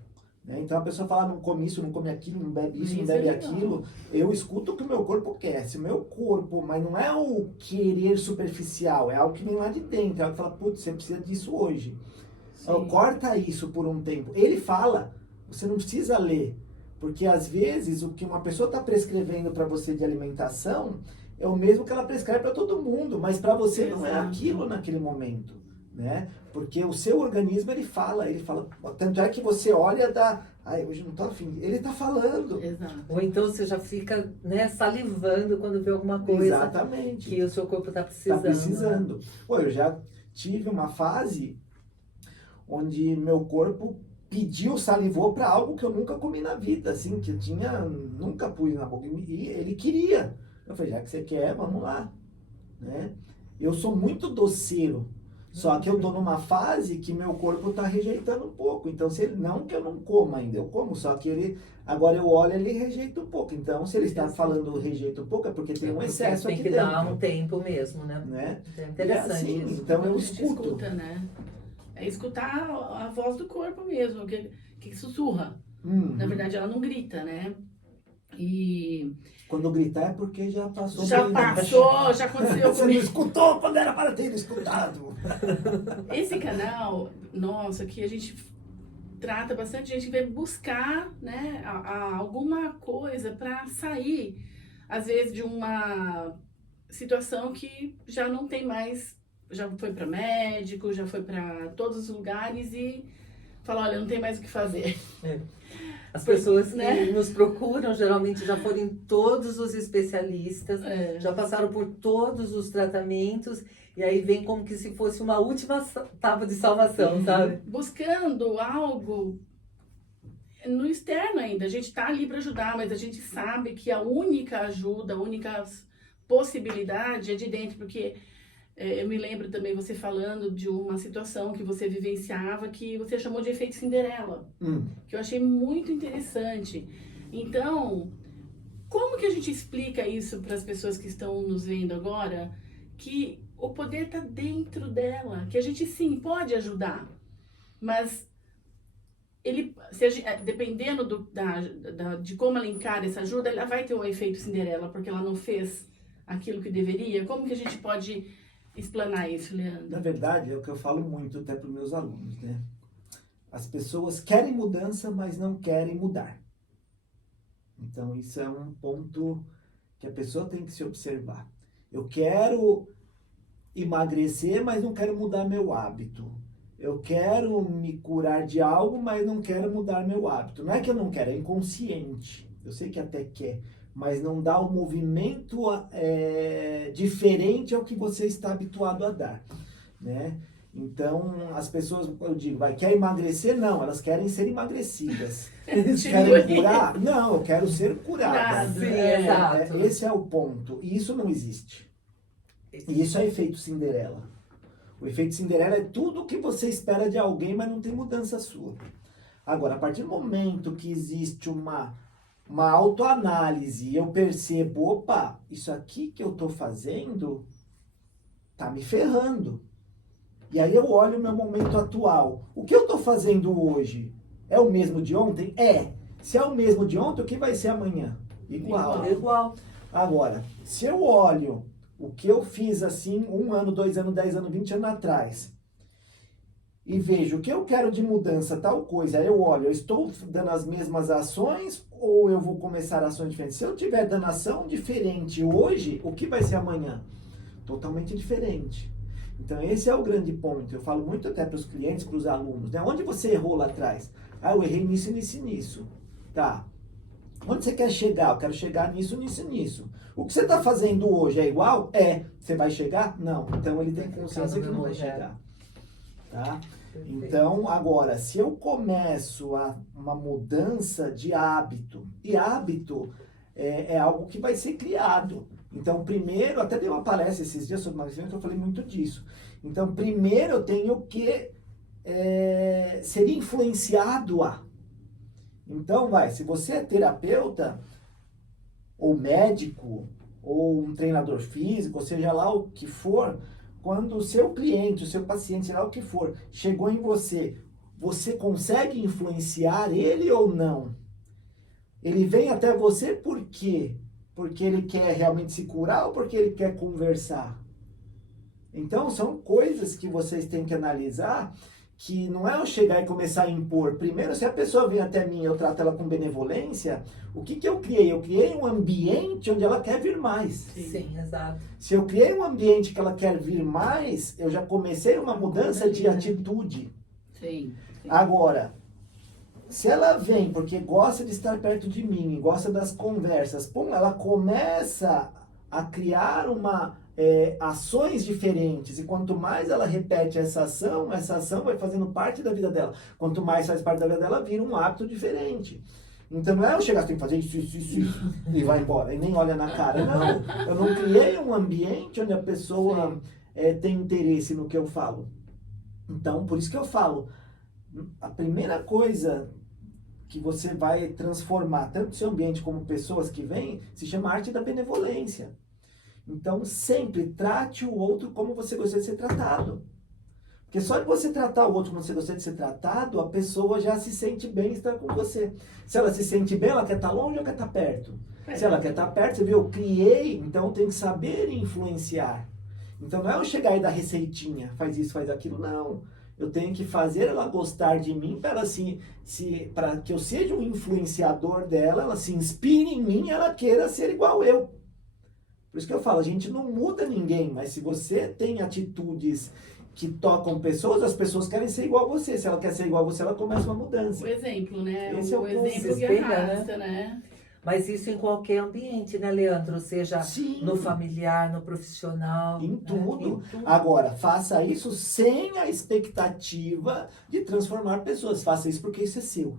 Né? Então a pessoa fala, não come isso, não come aquilo, não bebe isso, não Isso bebe é legal. aquilo. Eu escuto o que o meu corpo quer. Se o meu corpo, mas não é o querer superficial, é algo que vem lá de dentro. É algo que fala, putz, você precisa disso hoje. Sim. Corta isso por um tempo. Ele fala, Você não precisa ler. Porque às vezes o que uma pessoa está prescrevendo para você de alimentação é o mesmo que ela prescreve para todo mundo, mas para você não é Exato. aquilo naquele momento, né? Porque o seu organismo ele fala, tanto é que você olha hoje não tô afim, ele está falando. Exato. Ou então você já fica, né, salivando quando vê alguma coisa Exatamente. que o seu corpo está Tá precisando. precisando. Pô, eu já tive uma fase onde meu corpo pediu, salivou para algo que eu nunca comi na vida, assim, que eu nunca pus na boca, e ele queria. Eu falei, já que você quer, vamos lá, né? Eu sou muito doceiro, só que eu tô numa fase que meu corpo tá rejeitando um pouco, então se ele, não que eu não coma ainda, eu como, só que ele, agora eu olho, ele rejeita um pouco, então se ele está falando rejeita um pouco, é porque tem um excesso Tem aqui que dentro. dar um tempo mesmo, né? Né? É interessante assim, isso. então eu Quando a gente escuto. escuta, né? É escutar a voz do corpo mesmo, que sussurra. Na verdade, ela não grita, né? E Quando gritar é porque já passou. já por passou, já aconteceu Você não comigo. escutou quando era para ter escutado. Esse canal, nossa, que a gente trata bastante, a gente vai buscar, né, alguma coisa para sair, às vezes, de uma situação que já não tem mais, já foi para médico, já foi para todos os lugares e fala, olha, não tem mais o que fazer. As pessoas que né? nos procuram geralmente já foram em todos os especialistas, já passaram por todos os tratamentos e aí vem como que se fosse uma última tábua de salvação, sabe? Buscando algo no externo ainda. A gente está ali para ajudar, mas a gente sabe que a única ajuda, a única possibilidade é de dentro, porque eu me lembro também você falando de uma situação que você vivenciava que você chamou de efeito Cinderela, que eu achei muito interessante. Então, como que a gente explica isso para as pessoas que estão nos vendo agora, que o poder está dentro dela, que a gente sim pode ajudar, mas dependendo de como ela encara essa ajuda, ela vai ter um efeito Cinderela, porque ela não fez aquilo que deveria. Como que a gente pode explanar isso, Leandro? Na verdade, é o que eu falo muito até para os meus alunos, né? As pessoas querem mudança, mas não querem mudar. Então, isso é um ponto que a pessoa tem que se observar. Eu quero emagrecer, mas não quero mudar meu hábito. Eu quero me curar de algo, mas não quero mudar meu hábito. Não é que eu não quero, é inconsciente. Eu sei que até quer, mas não dá um movimento diferente ao que você está habituado a dar, né? Então, as pessoas, eu digo, quer emagrecer? Não, elas querem ser emagrecidas. Querem curar? Não, eu quero ser curada. Sim, exato. Esse é o ponto. E isso não existe. E isso é efeito Cinderela. O efeito Cinderela é tudo o que você espera de alguém, mas não tem mudança sua. Agora, a partir do momento que existe uma autoanálise, eu percebo, opa, isso aqui que eu tô fazendo tá me ferrando. E aí eu olho o meu momento atual. O que eu tô fazendo hoje é o mesmo de ontem? É. Se é o mesmo de ontem, o que vai ser amanhã? Igual. Agora, se eu olho o que eu fiz assim 1 ano, 2 anos, 10 anos, 20 anos atrás e vejo o que eu quero de mudança, tal coisa, eu olho, eu estou dando as mesmas ações ou eu vou começar ações diferentes? Se eu estiver dando ação diferente hoje, o que vai ser amanhã? Totalmente diferente. Então esse é o grande ponto. Eu falo muito até para os clientes, para os alunos, né? Onde você errou lá atrás? Eu errei nisso, nisso e nisso. Tá. Onde você quer chegar? Eu quero chegar nisso, nisso e nisso. O que você está fazendo hoje é igual? É. Você vai chegar? Não. Então ele tem consciência que não vai chegar. Tá? Então, agora, se eu começo uma mudança de hábito, e hábito é algo que vai ser criado. Então, primeiro, até dei uma palestra esses dias sobre emagrecimento que eu falei muito disso. Então, primeiro eu tenho que ser influenciado a. Então, se você é terapeuta, ou médico, ou um treinador físico, ou seja lá o que for, quando o seu cliente, o seu paciente, sei lá o que for, chegou em você, você consegue influenciar ele ou não? Ele vem até você por quê? Porque ele quer realmente se curar ou porque ele quer conversar? Então, são coisas que vocês têm que analisar que não é eu chegar e começar a impor. Primeiro, se a pessoa vem até mim e eu trato ela com benevolência, o que eu criei? Eu criei um ambiente onde ela quer vir mais. Sim, exato. Se eu criei um ambiente que ela quer vir mais, eu já comecei uma mudança de atitude. Sim. Agora, se ela vem porque gosta de estar perto de mim, gosta das conversas, ela começa a criar ações diferentes. E quanto mais ela repete essa ação vai fazendo parte da vida dela. Quanto mais faz parte da vida dela, vira um hábito diferente. Então não é eu chegar, tem que fazer isso, e vai embora, e nem olha na cara. Não, eu não criei um ambiente onde a pessoa tem interesse no que eu falo. Então, por isso que eu falo, a primeira coisa que você vai transformar, tanto o seu ambiente como pessoas que vêm, se chama arte da benevolência. Então, sempre trate o outro como você gostaria de ser tratado. Porque só de você tratar o outro como você gostaria de ser tratado, a pessoa já se sente bem estar com você. Se ela se sente bem, ela quer estar longe ou quer estar perto? Se ela quer estar perto, você viu, eu criei, então tem que saber influenciar. Então, não é eu chegar e dar receitinha, faz isso, faz aquilo, não. Eu tenho que fazer ela gostar de mim para para que eu seja um influenciador dela, ela se inspire em mim e ela queira ser igual eu. Por isso que eu falo, a gente não muda ninguém, mas se você tem atitudes que tocam pessoas, as pessoas querem ser igual a você. Se ela quer ser igual a você, ela começa uma mudança. O exemplo, né? Esse é o exemplo que espelha, arrasta, né? Mas isso em qualquer ambiente, né, Leandro? Seja Sim. no familiar, no profissional. Em né? tudo. Em tudo. Agora, faça isso sem a expectativa de transformar pessoas. Faça isso porque isso é seu.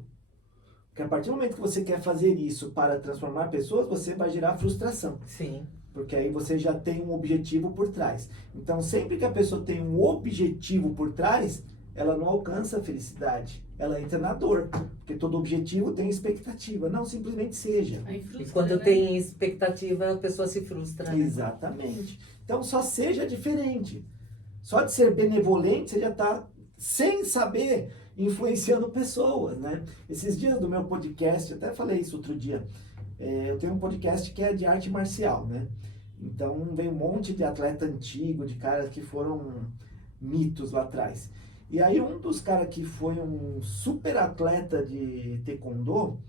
Porque a partir do momento que você quer fazer isso para transformar pessoas, você vai gerar frustração. Sim. Porque aí você já tem um objetivo por trás. Então, sempre que a pessoa tem um objetivo por trás, ela não alcança a felicidade. Ela entra na dor. Porque todo objetivo tem expectativa. Não simplesmente seja. Aí frustra, E quando né? tem expectativa, a pessoa se frustra. Né? Exatamente. Então, só seja diferente. Só de ser benevolente, você já está, sem saber, influenciando pessoas, né? Esses dias do meu podcast, até falei isso outro dia, eu tenho um podcast que é de arte marcial, né? Então, vem um monte de atleta antigo, de caras que foram mitos lá atrás. E aí, um dos caras que foi um super atleta de taekwondo,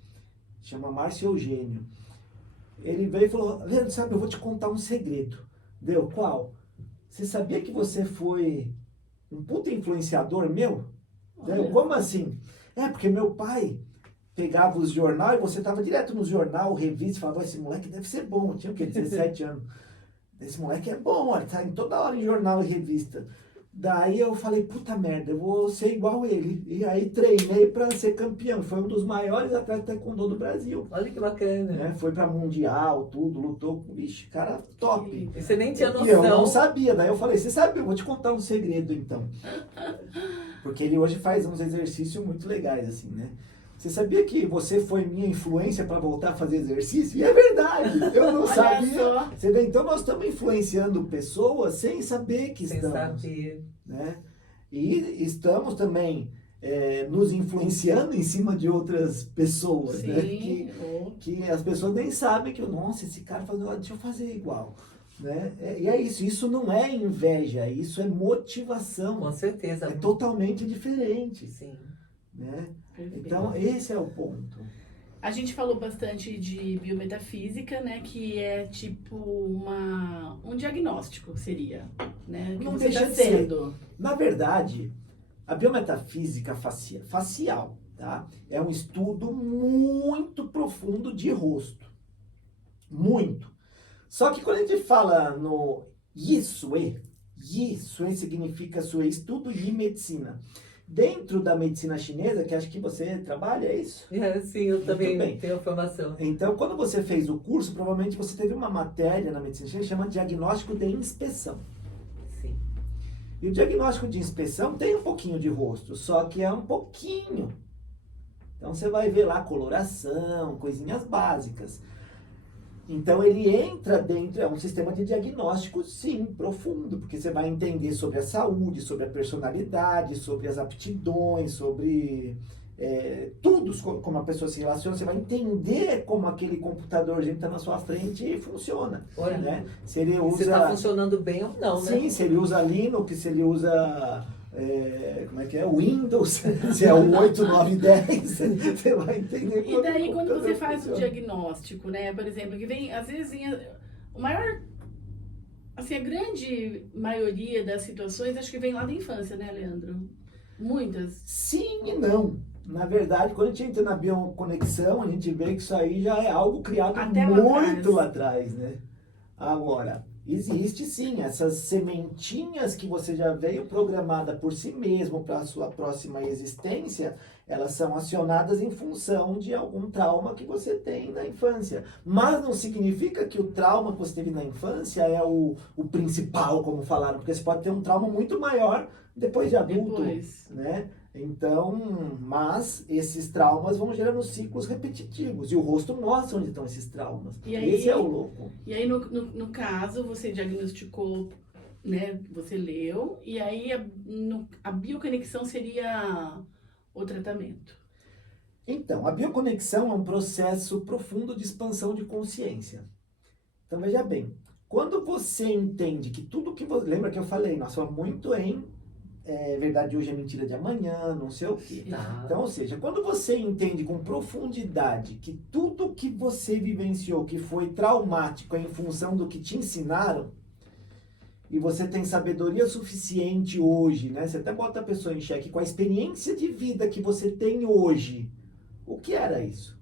chama Márcio Eugênio, ele veio e falou, Leandro, sabe, eu vou te contar um segredo. Deu, qual? Você sabia que você foi um puta influenciador meu? Deu, como assim? Porque meu pai pegava os jornais e você tava direto no jornal, revista, e falava, esse moleque deve ser bom. Eu tinha o quê? 17 anos. Esse moleque é bom, ele tá em toda hora em jornal e revista. Daí eu falei, puta merda, eu vou ser igual ele. E aí treinei pra ser campeão. Foi um dos maiores atletas de taekwondo do Brasil. Olha que bacana. Né? Foi pra mundial, tudo, lutou com, ixi, cara top. E você nem tinha noção. Eu não sabia. Daí eu falei, você sabe, eu vou te contar um segredo então. Porque ele hoje faz uns exercícios muito legais, assim, né? Você sabia que você foi minha influência para voltar a fazer exercício? E é verdade, eu não sabia. Só. Você vê, então nós estamos influenciando pessoas sem saber que Sem estamos. saber. Né? E estamos também nos influenciando em cima de outras pessoas. Sim. Né? Que as pessoas nem sabem que, nossa, esse cara faz, deixa eu fazer igual. Né? E é isso não é inveja, isso é motivação. Com certeza. É totalmente diferente. Sim. Né? Perfeito. Então, esse é o ponto. A gente falou bastante de biometafísica, né? Que é tipo um diagnóstico, seria, né? Que Não você deixa está de ser. sendo. Na verdade, a biometafísica facial, tá? É um estudo muito profundo de rosto. Muito. Só que quando a gente fala no Yisue significa estudo de medicina. Dentro da medicina chinesa, que acho que você trabalha, é isso? Sim, eu também bem. tenho formação. Então, quando você fez o curso, provavelmente você teve uma matéria na medicina chinesa que chama diagnóstico de inspeção. Sim. E o diagnóstico de inspeção tem um pouquinho de rosto, só que é um pouquinho. Então, você vai ver lá coloração, coisinhas básicas. Então, ele entra dentro, é um sistema de diagnóstico, sim, profundo, porque você vai entender sobre a saúde, sobre a personalidade, sobre as aptidões, sobre tudo, como a pessoa se relaciona. Você vai entender como aquele computadorzinho que está na sua frente funciona. Né? Se ele usa... Se está funcionando bem ou não, né? Sim, se ele usa Linux, se ele usa como é que é? Windows, se é o 8, 9, 10, você vai entender. E daí, quando você computador faz o funciona. diagnóstico, né? Por exemplo, que vem, às vezes, o maior, assim, a grande maioria das situações, acho que vem lá da infância, né, Leandro? Muitas. Sim e não. Na verdade, quando a gente entra na bioconexão, a gente vê que isso aí já é algo criado Até lá muito atrás. lá atrás, né? Agora, existe sim essas sementinhas que você já veio programada por si mesmo para a sua próxima existência, elas são acionadas em função de algum trauma que você tem na infância. Mas não significa que o trauma que você teve na infância é o principal, como falaram, porque você pode ter um trauma muito maior depois de adulto, Depois. né? Então, mas esses traumas vão gerando ciclos repetitivos e o rosto mostra onde estão esses traumas. E aí- Esse é o louco. E aí, no caso, você diagnosticou, né? Você leu, e aí a bioconexão seria o tratamento. Então, a bioconexão é um processo profundo de expansão de consciência. Então, veja bem, quando você entende que tudo que você... Lembra que eu falei, nós falamos muito em verdade hoje é mentira de amanhã, não sei o quê. Tá. Então, ou seja, quando você entende com profundidade que tudo que você vivenciou, que foi traumático, é em função do que te ensinaram, e você tem sabedoria suficiente hoje, né? Você até bota a pessoa em xeque com a experiência de vida que você tem hoje. O que era isso?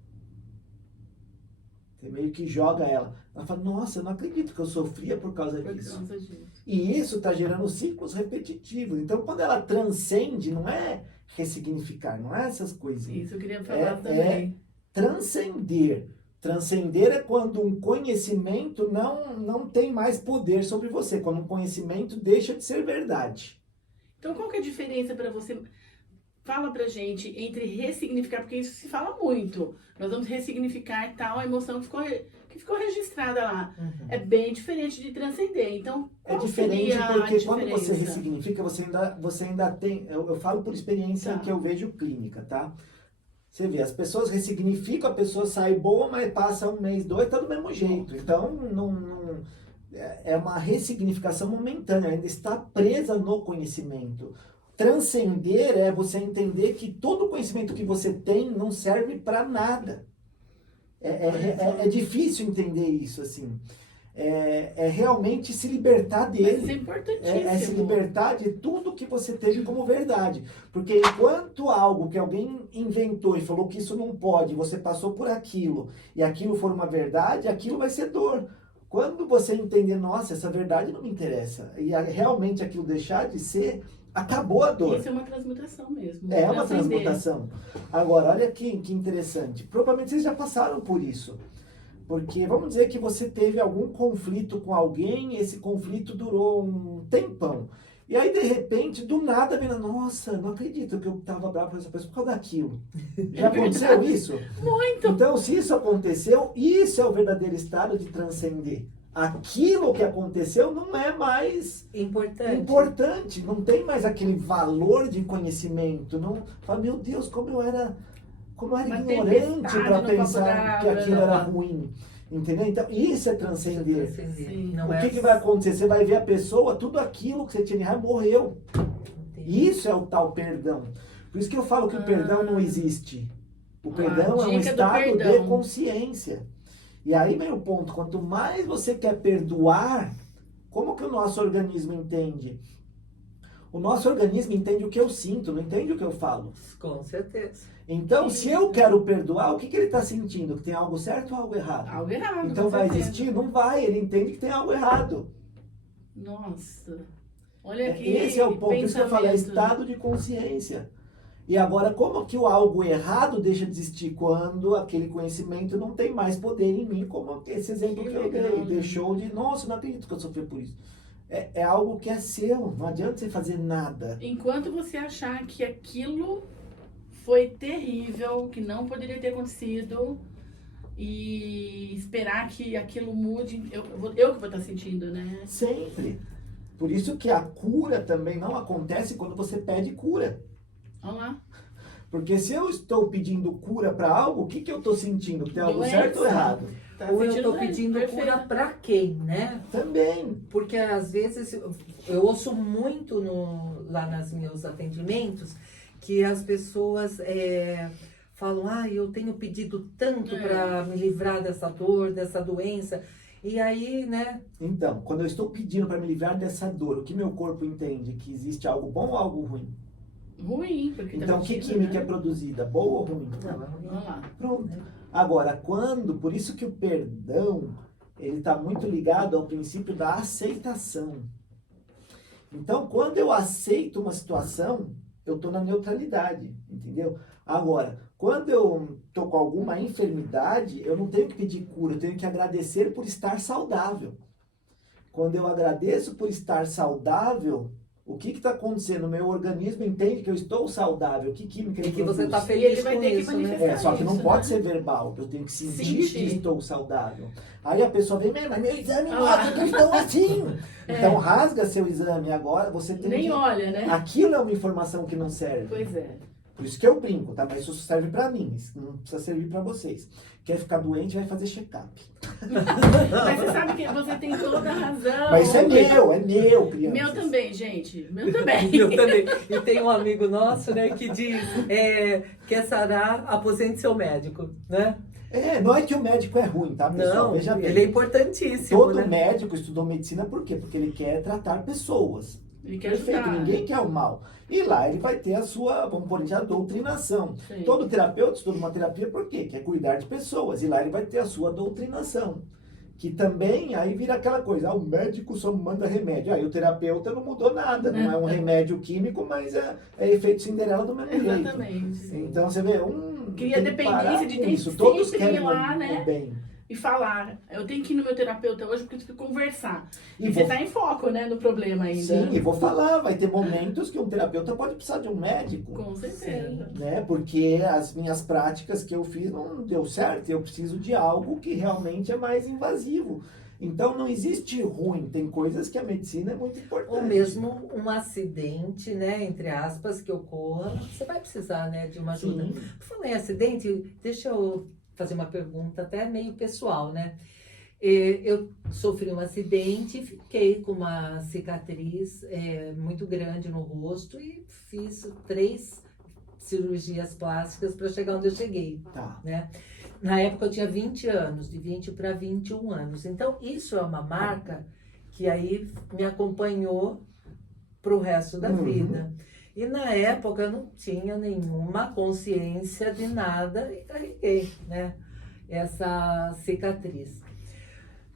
Você meio que joga ela. Ela fala, nossa, eu não acredito que eu sofria por causa Por disso. causa disso. E isso está gerando ciclos repetitivos. Então, quando ela transcende, não é ressignificar, não é essas coisinhas. Isso eu queria falar também. Transcender. Transcender é quando um conhecimento não tem mais poder sobre você. Quando um conhecimento deixa de ser verdade. Então, qual que é a diferença para você? Fala pra gente entre ressignificar, porque isso se fala muito. Nós vamos ressignificar tal emoção que ficou registrada lá. Uhum. É bem diferente de transcender. Então, É qual diferente seria a porque quando você diferença? ressignifica, você ainda tem... Eu falo por experiência Tá. que eu vejo clínica, tá? Você vê, as pessoas ressignificam, a pessoa sai boa, mas passa um mês, 2, tá do mesmo jeito. Então, é uma ressignificação momentânea, ainda está presa no conhecimento. Transcender é você entender que todo o conhecimento que você tem não serve para nada. É difícil entender isso, assim. É realmente se libertar Mas isso é dele. importantíssimo. É se libertar de tudo que você teve como verdade. Porque enquanto algo que alguém inventou e falou que isso não pode, você passou por aquilo, e aquilo for uma verdade, aquilo vai ser dor. Quando você entender, nossa, essa verdade não me interessa, e realmente aquilo deixar de ser, acabou a dor. Isso é uma transmutação mesmo. É uma Transcender. transmutação. Agora, olha que interessante. Provavelmente vocês já passaram por isso. Porque vamos dizer que você teve algum conflito com alguém, esse conflito durou um tempão. E aí, de repente, do nada, vem, nossa, não acredito que eu estava bravo com essa pessoa por causa daquilo. Já aconteceu isso? Muito. Então, se isso aconteceu, isso é o verdadeiro estado de transcender. Aquilo que aconteceu não é mais importante, não tem mais aquele valor de conhecimento. Não, fala, meu Deus, como eu era ignorante para pensar que aquilo era ruim. Entendeu? Então, isso é transcender. Sim. Não O que vai acontecer? Você vai ver a pessoa, tudo aquilo que você tinha de raiva morreu. Isso é o tal perdão. Por isso que eu falo que o perdão não existe. O perdão é um dica do estado de perdão. consciência. E aí vem o ponto, quanto mais você quer perdoar, como que o nosso organismo entende? O nosso organismo entende o que eu sinto, não entende o que eu falo. Com certeza. Então, se eu quero perdoar, o que ele está sentindo? Que tem algo certo ou algo errado? Algo errado. Então com vai certeza. existir? Não vai, ele entende que tem algo errado. Nossa. Olha aqui. Esse é o ponto, por isso que eu falo, é pensamento. estado de consciência. E agora, como que o algo errado deixa de existir? Quando aquele conhecimento não tem mais poder em mim, como esse exemplo que eu legal, dei. né? Deixou de, nossa, não acredito que eu sofri por isso. É algo que é seu, não adianta você fazer nada. Enquanto você achar que aquilo foi terrível, que não poderia ter acontecido, e esperar que aquilo mude, eu que vou estar sentindo, né? Sempre. Por isso que a cura também não acontece quando você pede cura. Olha lá. Porque se eu estou pedindo cura para algo, o que que eu estou sentindo? Que tem algo Doença. certo ou errado? Tá Ou eu sentindo estou pedindo perfeito. cura para quem, né? Também. Porque às vezes eu ouço muito lá nos meus atendimentos que as pessoas falam, eu tenho pedido tanto para me livrar dessa dor, dessa doença. E aí, né? Então, quando eu estou pedindo para me livrar dessa dor, o que meu corpo entende? Que existe algo bom ou algo ruim? Ruim, porque Então, tá que mentindo, química né? é produzida? Boa ou ruim? Não, é ruim. Vamos lá. Pronto. Agora, por isso que o perdão, ele está muito ligado ao princípio da aceitação. Então, quando eu aceito uma situação, eu estou na neutralidade, entendeu? Agora, quando eu estou com alguma enfermidade, eu não tenho que pedir cura, eu tenho que agradecer por estar saudável. Quando eu agradeço por estar saudável, o que está acontecendo? O meu organismo entende que eu estou saudável. Que química ele E que você produz? está E ele feliz vai com ter que isso, né? manifestar. Só que não isso, pode né? ser verbal. Eu tenho que sentir Sentir. que estou saudável. Aí a pessoa vem, mas meu exame Ah mostra lá. que eu estou assim. É. Então rasga seu exame agora, você tem Nem que... olha, né? Aquilo é uma informação que não serve. Pois é. Por isso que eu brinco, tá? Mas isso serve pra mim, isso não precisa servir pra vocês. Quer ficar doente, vai fazer check-up. Mas você sabe que você tem toda a razão. Mas isso é meu, criança. Meu também, gente. Meu também. Eu também. E tem um amigo nosso, né, que diz, quer sarar, aposente seu médico, né? Não é que o médico é ruim, tá, pessoal? Não, Veja bem. ele é importantíssimo, Todo né? médico estudou medicina por quê? Porque ele quer tratar pessoas. Ele quer Perfeito, ajudar. ninguém quer o mal. E lá ele vai ter a sua, vamos por exemplo, a doutrinação. Sim. Todo terapeuta estuda uma terapia por quê? Quer cuidar de pessoas. E lá ele vai ter a sua doutrinação. Que também aí vira aquela coisa, o médico só manda remédio. Aí o terapeuta não mudou nada, não é um remédio químico, mas é efeito Cinderela do mesmo jeito. Exatamente. Então você vê, Cria tem que parar dependência de com ter isso. que Todos sempre querem ir lá, o né? bem. E falar. Eu tenho que ir no meu terapeuta hoje porque eu tenho que conversar. E E você vou- tá em foco, né, no problema ainda. Sim, e vou falar, vai ter momentos que um terapeuta pode precisar de um médico. Com certeza. Né? Porque as minhas práticas que eu fiz não deu certo, eu preciso de algo que realmente é mais invasivo. Então não existe ruim, tem coisas que a medicina é muito importante. Ou mesmo um acidente, né, entre aspas, que ocorra, você vai precisar, né, de uma ajuda. Sim. Por falar em acidente, deixa eu fazer uma pergunta até meio pessoal, né? Eu sofri um acidente, fiquei com uma cicatriz muito grande no rosto e fiz 3 cirurgias plásticas para chegar onde eu cheguei, Tá. né? Na época eu tinha 20 anos, de 20 para 21 anos. Então isso é uma marca que aí me acompanhou para o resto da vida. E na época eu não tinha nenhuma consciência de nada e carreguei, né, essa cicatriz.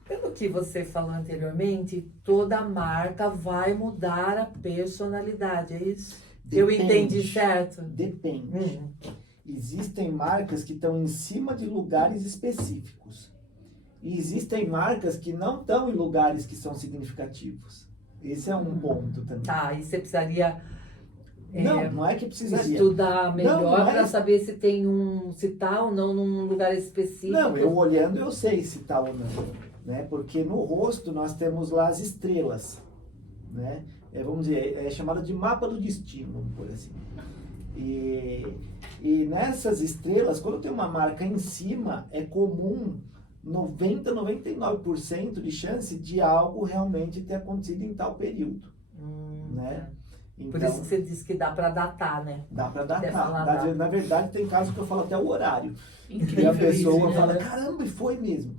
Pelo que você falou anteriormente, toda marca vai mudar a personalidade, é isso? Eu Depende. entendi certo? Depende. Existem marcas que estão em cima de lugares específicos. E existem marcas que não estão em lugares que são significativos. Esse é um ponto também. Tá, e você precisaria Não é que precisaria. estudar melhor Não é para isso. saber se tá ou não num lugar específico. Não, eu olhando eu sei se tá ou não, né? Porque no rosto nós temos lá as estrelas, né? Vamos dizer, é chamada de mapa do destino, vamos por assim. E nessas estrelas, quando tem uma marca em cima, é comum 99% de chance de algo realmente ter acontecido em tal período, né? Então, Por isso que você disse que dá para datar, né? dá para Deve falar datar. data. Na verdade, tem casos que eu falo até o horário. Incrível E a pessoa isso, fala, né? caramba, e foi mesmo.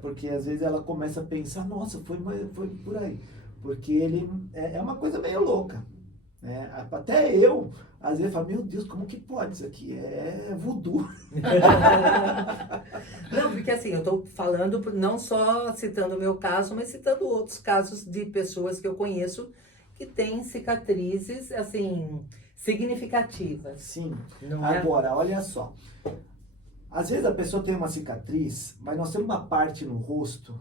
Porque às vezes ela começa a pensar, nossa, foi por aí. Porque ele é uma coisa meio louca. Né? Até eu, às vezes, falo, meu Deus, como que pode isso aqui? É voodoo. Não, porque assim, eu tô falando não só citando o meu caso, mas citando outros casos de pessoas que eu conheço que têm cicatrizes, assim, significativas. Sim. Não é? Agora, olha só. Às vezes a pessoa tem uma cicatriz, mas nós temos uma parte no rosto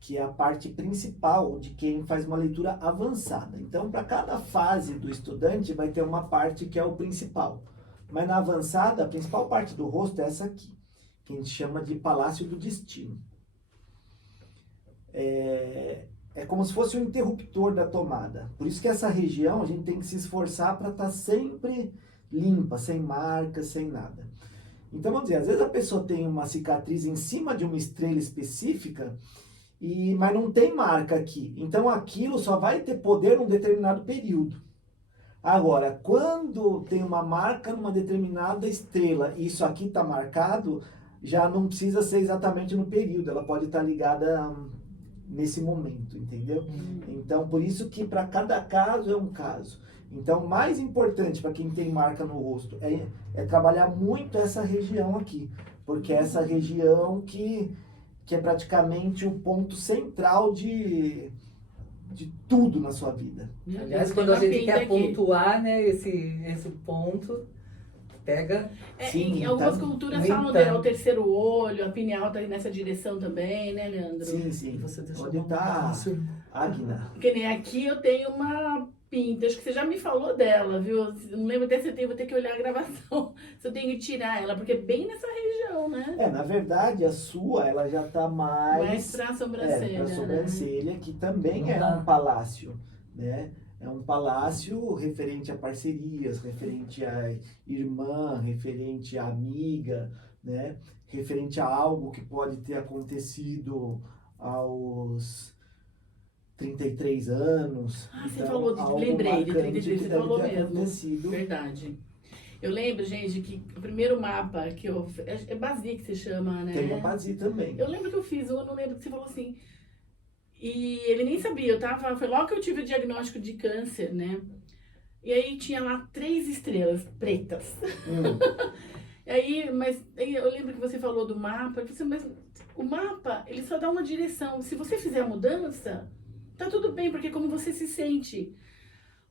que é a parte principal de quem faz uma leitura avançada. Então, para cada fase do estudante, vai ter uma parte que é o principal. Mas na avançada, a principal parte do rosto é essa aqui, que a gente chama de Palácio do Destino. É como se fosse um interruptor da tomada. Por isso que essa região a gente tem que se esforçar para estar sempre limpa, sem marcas, sem nada. Então, vamos dizer, às vezes a pessoa tem uma cicatriz em cima de uma estrela específica, mas não tem marca aqui. Então, aquilo só vai ter poder num determinado período. Agora, quando tem uma marca numa determinada estrela e isso aqui está marcado, já não precisa ser exatamente no período, ela pode estar ligada nesse momento, entendeu? Então, por isso que para cada caso é um caso. Então, o mais importante para quem tem marca no rosto é trabalhar muito essa região aqui, porque é essa região que é praticamente o ponto central de tudo na sua vida. Aliás, quando a gente quer pontuar, né, esse ponto, pega... Sim, em algumas tá culturas falam o terceiro olho, a pineal tá nessa direção também, né, Leandro? Sim, sim. Você deixou Onde está Águina? Porque nem aqui eu tenho uma pinta, acho que você já me falou dela, viu? Não lembro até se eu vou ter que olhar a gravação, se eu tenho que tirar ela, porque é bem nessa região, né? Na verdade, a sua, ela já está mais pra sobrancelha, pra sobrancelha, que também Não é dá. um palácio, né? É um palácio referente a parcerias, referente a irmã, referente a amiga, né? Referente a algo que pode ter acontecido aos 33 anos. Você falou algo lembrei de marcante 33, que você deve falou ter mesmo. acontecido. Verdade. Eu lembro, gente, que o primeiro mapa que eu... É Basi que se chama, né? Tem uma Basi também. Eu lembro que eu fiz um, eu não lembro que você falou assim. E ele nem sabia, foi logo que eu tive o diagnóstico de câncer, né? E aí tinha lá 3 estrelas pretas. Aí eu lembro que você falou do mapa, eu falei assim, mas o mapa, ele só dá uma direção. Se você fizer a mudança, tá tudo bem, porque é como você se sente.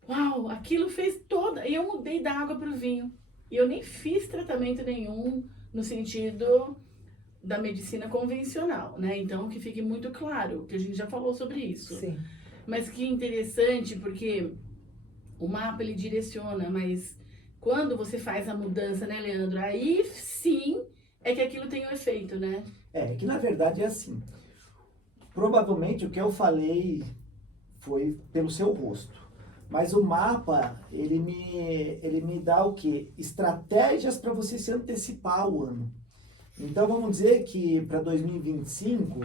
Uau, aquilo fez toda... E eu mudei da água pro vinho. E eu nem fiz tratamento nenhum no sentido da medicina convencional, né? Então, que fique muito claro, que a gente já falou sobre isso. Sim. Mas que interessante, porque o mapa, ele direciona, mas quando você faz a mudança, né, Leandro? Aí, sim, é que aquilo tem um efeito, né? Que na verdade é assim. Provavelmente o que eu falei foi pelo seu rosto. Mas o mapa, ele me dá o quê? Estratégias para você se antecipar ao ano. Então vamos dizer que para 2025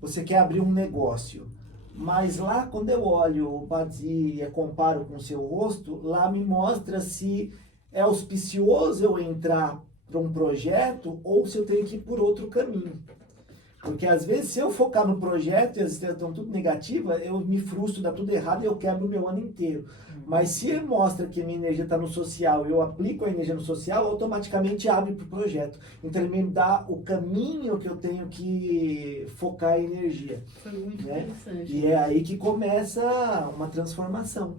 você quer abrir um negócio. Mas lá quando eu olho o Basi e comparo com o seu rosto, lá me mostra se é auspicioso eu entrar para um projeto ou se eu tenho que ir por outro caminho. Porque às vezes, se eu focar no projeto e as estrelas estão tudo negativas, eu me frustro, dá tudo errado e eu quebro o meu ano inteiro. Mas se ele mostra que a minha energia está no social e eu aplico a energia no social, automaticamente abre para o projeto. Então ele me dá o caminho que eu tenho que focar a energia. Foi muito né? interessante. E é aí que começa uma transformação.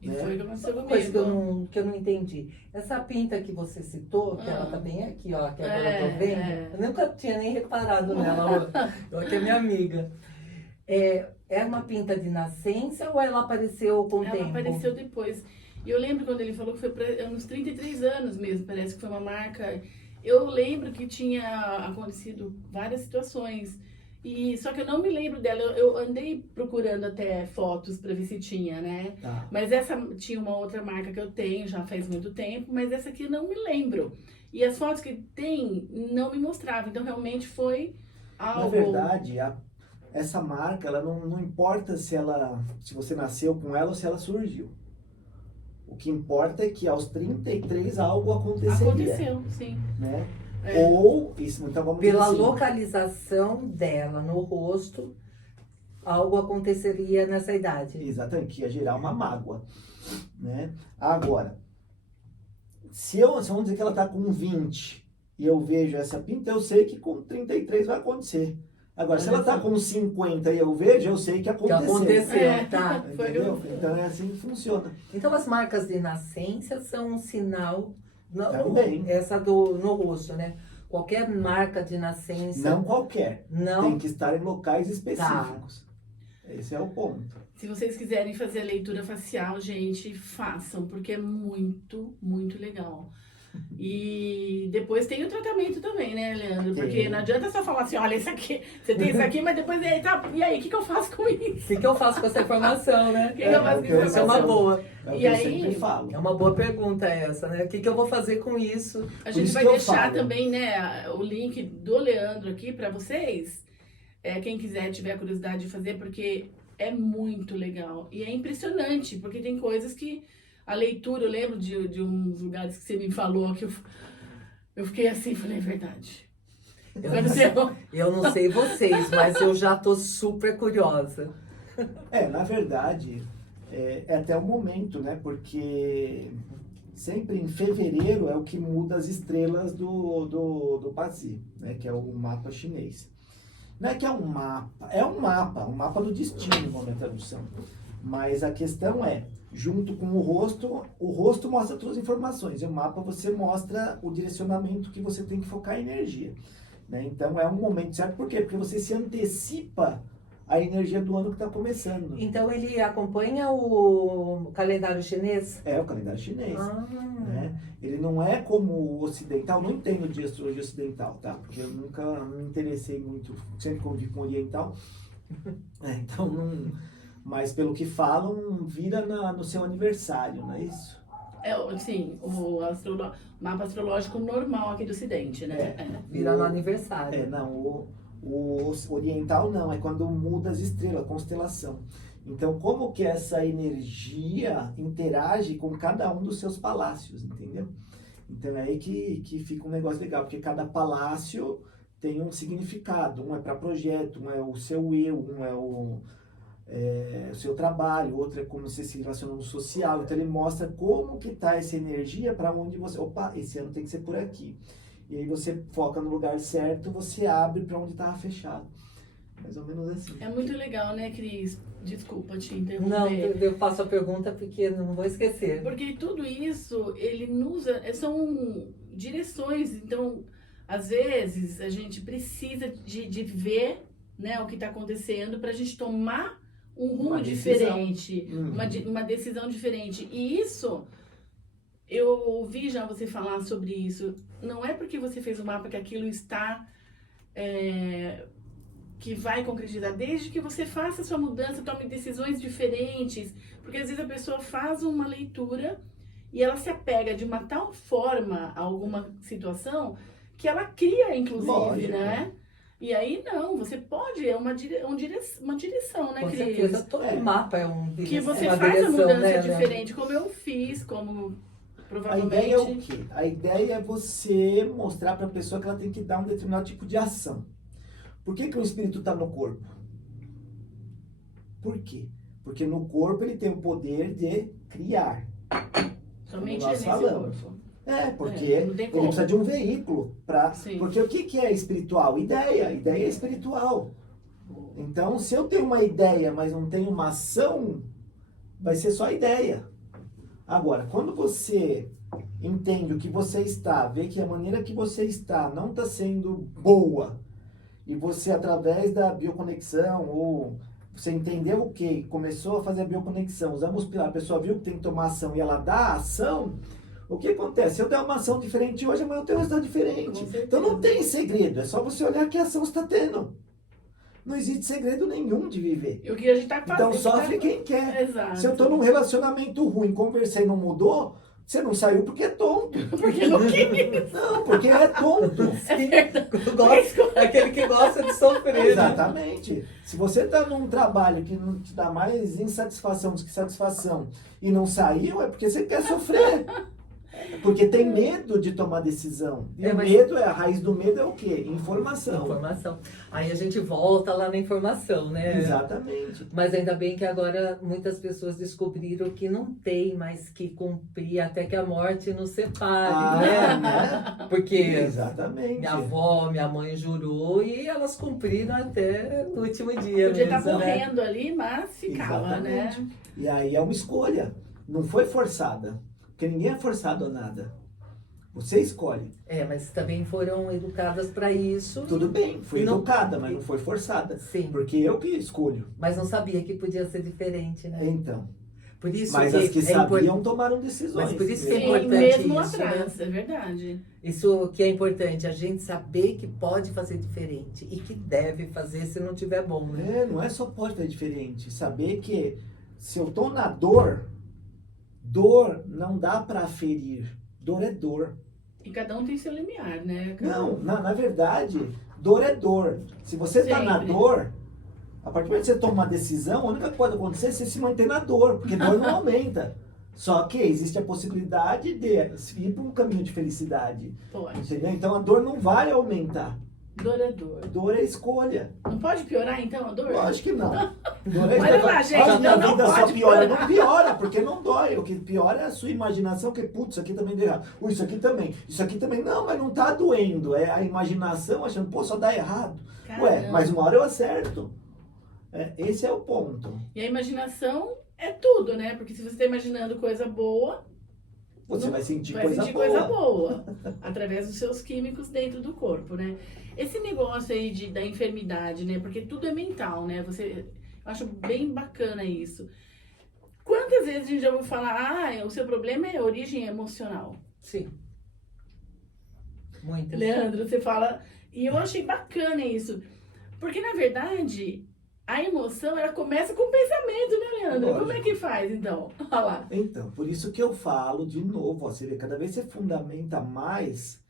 E né? foi o que aconteceu Uma coisa comigo. que eu não entendi. Essa pinta que você citou, que ela tá bem aqui, ó, que agora eu tô vendo, eu nunca tinha nem reparado nela, ó, que é minha amiga. É uma pinta de nascença ou ela apareceu com o tempo? Ela apareceu depois. E eu lembro quando ele falou que foi uns 33 anos mesmo, parece que foi uma marca. Eu lembro que tinha acontecido várias situações. Só que eu não me lembro dela. Eu andei procurando até fotos para ver se tinha, né? Tá. Mas essa tinha uma outra marca que eu tenho já faz muito tempo, mas essa aqui eu não me lembro. E as fotos que tem não me mostravam. Então realmente foi algo. Na verdade, essa marca, ela não importa se você nasceu com ela ou se ela surgiu. O que importa é que aos 33 algo aconteceria. Aconteceu, sim. Né? É. Ou, então vamos dizer Pela assim, localização dela no rosto, algo aconteceria nessa idade. exatamente, que ia gerar uma mágoa. Né? Agora, vamos dizer que ela está com 20 e eu vejo essa pinta, eu sei que com 33 vai acontecer. Agora, se ela está com 50 e eu vejo, eu sei que aconteceu. Que aconteceu, tá? Entendeu? Então é assim que funciona. Então as marcas de nascença são um sinal, Também. essa no rosto, né? Qualquer marca de nascença. Não qualquer. Não. Tem que estar em locais específicos. Esse é o ponto. Se vocês quiserem fazer a leitura facial, gente, façam, porque é muito, muito legal. E depois tem o tratamento também, né, Leandro? Tem. Porque não adianta só falar assim, olha, isso aqui, você tem isso aqui, mas depois, e aí, o que eu faço com isso? O que eu faço com essa informação, né? O que eu faço com essa Isso é uma informação? boa. É o E que eu aí- sempre falo. É uma boa pergunta essa, né? O que eu vou fazer com isso? A Por gente isso vai que eu deixar falo. também, né, o link do Leandro aqui para vocês. Quem quiser, tiver curiosidade de fazer, porque é muito legal. E é impressionante, porque tem coisas que a leitura, eu lembro de uns lugares que você me falou que eu fiquei assim, falei, é verdade. Quando você- Eu não sei vocês, mas eu já tô super curiosa. Na verdade, é até o momento, né? Porque sempre em fevereiro é o que muda as estrelas do Bazi, né? Que é o mapa chinês. Não é que é um mapa do destino, como é a tradução. Mas a questão é, junto com o rosto mostra todas as informações, e o mapa você mostra o direcionamento que você tem que focar a energia, né? Então é um momento certo, por quê? Porque você se antecipa a energia do ano que está começando. Então ele acompanha o calendário chinês? É o calendário chinês. Ah, Né? Ele não é como o ocidental, não entendo de astrologia ocidental, tá? Porque eu nunca me interessei muito, sempre convivi com o oriental, então não... Mas pelo que falam, vira no seu aniversário, não é isso? Sim, o mapa astrológico normal aqui do Ocidente, né? vira no aniversário. Não, o oriental não, é quando muda as estrelas, a constelação. Então, como que essa energia interage com cada um dos seus palácios, entendeu? Então é aí que fica um negócio legal, porque cada palácio tem um significado. Um é para projeto, um é o seu eu, um é o seu trabalho, outro é como você se relaciona no social. Então ele mostra como que tá essa energia para onde você... Opa, esse ano tem que ser por aqui. E aí você foca no lugar certo, você abre para onde estava fechado. Mais ou menos assim. É muito legal, né, Cris? Desculpa te interromper. Não, eu faço a pergunta porque não vou esquecer. Porque tudo isso, ele nos... São direções. Então, às vezes, a gente precisa de ver, né, o que está acontecendo para a gente tomar um rumo Uma decisão. diferente. Uma decisão diferente. E isso, eu ouvi já você falar sobre isso. Não é porque você fez o mapa que aquilo está... que vai concretizar, desde que você faça a sua mudança, tome decisões diferentes, porque às vezes a pessoa faz uma leitura e ela se apega de uma tal forma a alguma situação que ela cria, inclusive, Lógico. né? E aí não, você pode, é uma direção, né, Com Cris? certeza, todo mapa é Que você uma faz a direção, mudança né, diferente, como eu fiz, como A provavelmente... ideia é o quê? A ideia é você mostrar para a pessoa que ela tem que dar um determinado tipo de ação. Por que o espírito está no corpo? Por quê? Porque no corpo ele tem o poder de criar. Somente nós nesse falamos. corpo. Porque não tem ele como. precisa de um veículo para... Sim. Porque o que é espiritual? Ideia. Ideia é espiritual. Então, se eu tenho uma ideia, mas não tenho uma ação, vai ser só ideia. Agora, quando você entende o que você está, vê que a maneira que você está não está sendo boa, e você, através da bioconexão, ou você entendeu o que, começou a fazer a bioconexão, usamos a pessoa viu que tem que tomar ação e ela dá a ação, o que acontece? Se eu der uma ação diferente hoje, amanhã eu tenho um resultado diferente. Com certeza. Então não tem segredo, é só você olhar que ação você está tendo. Não existe segredo nenhum de viver. E o que a gente tá fazendo... Então sofre quem quer. Exato. Se eu estou num relacionamento ruim, conversei e não mudou, você não saiu porque é tonto. Porque não quis. Não, porque é tonto. É verdade. Aquele que gosta de sofrer. né? Exatamente. Se você está num trabalho que não te dá mais insatisfação do que satisfação e não saiu, é porque você quer sofrer. Porque tem medo de tomar decisão. E o medo, a raiz do medo é o quê? Informação. Informação. Aí a gente volta lá na informação, né? Exatamente. Mas ainda bem que agora muitas pessoas descobriram que não tem mais que cumprir até que a morte nos separe, né? Porque Exatamente. minha avó, minha mãe jurou e elas cumpriram até o último dia. Podia estar mesmo, né? morrendo ali, mas ficava, né? Exatamente. E aí é uma escolha. Não foi forçada. Porque ninguém é forçado a nada. Você escolhe. Mas também foram educadas para isso. Tudo bem, foi Não- educada, mas não foi forçada. Sim, Porque eu que escolho. mas não sabia que podia ser diferente, né? Então. Por isso Mas que as que é sabiam tomaram decisões. Mas por isso que é Sim, importante mesmo lá isso, atrás, é verdade. Isso que é importante, a gente saber que pode fazer diferente e que deve fazer se não tiver bom, né? Não é só pode fazer diferente. Saber que se eu tô na dor, dor não dá pra ferir. Dor é dor. E cada um tem seu limiar, né? Não, na verdade, dor é dor. Se você tá na Sempre. dor, a partir do momento que você toma uma decisão, a única coisa que pode acontecer é você se manter na dor, porque dor não aumenta. Só que existe a possibilidade de ir para um caminho de felicidade. Pode. Entendeu? Então a dor não vai aumentar. Dor é dor. Dor é escolha. Não pode piorar então a dor? Lógico que não. Dor é Olha lá, gente, a não vida só pode piora. piorar. Não piora, porque não dói. O que piora é a sua imaginação, que, putz, isso aqui também deu errado. Isso aqui também. Isso aqui também. Não, mas não tá doendo. É a imaginação achando, pô, só dá errado. Ué, Caramba. mas uma hora eu acerto. Esse é o ponto. E a imaginação é tudo, né? Porque se você está imaginando coisa boa, Você não- vai sentir vai coisa sentir boa. coisa boa. Através dos seus químicos dentro do corpo, né? Esse negócio aí da enfermidade, né? Porque tudo é mental, né? Eu acho bem bacana isso. Quantas vezes a gente já ouviu falar, o seu problema é origem emocional? Sim. Muitas. Leandro, você fala. E eu achei bacana isso. Porque, na verdade, a emoção, ela começa com o pensamento, né, Leandro? Lógico. Como é que faz, então? Olha lá. Então, por isso que eu falo de novo, ó, você vê, cada vez você fundamenta mais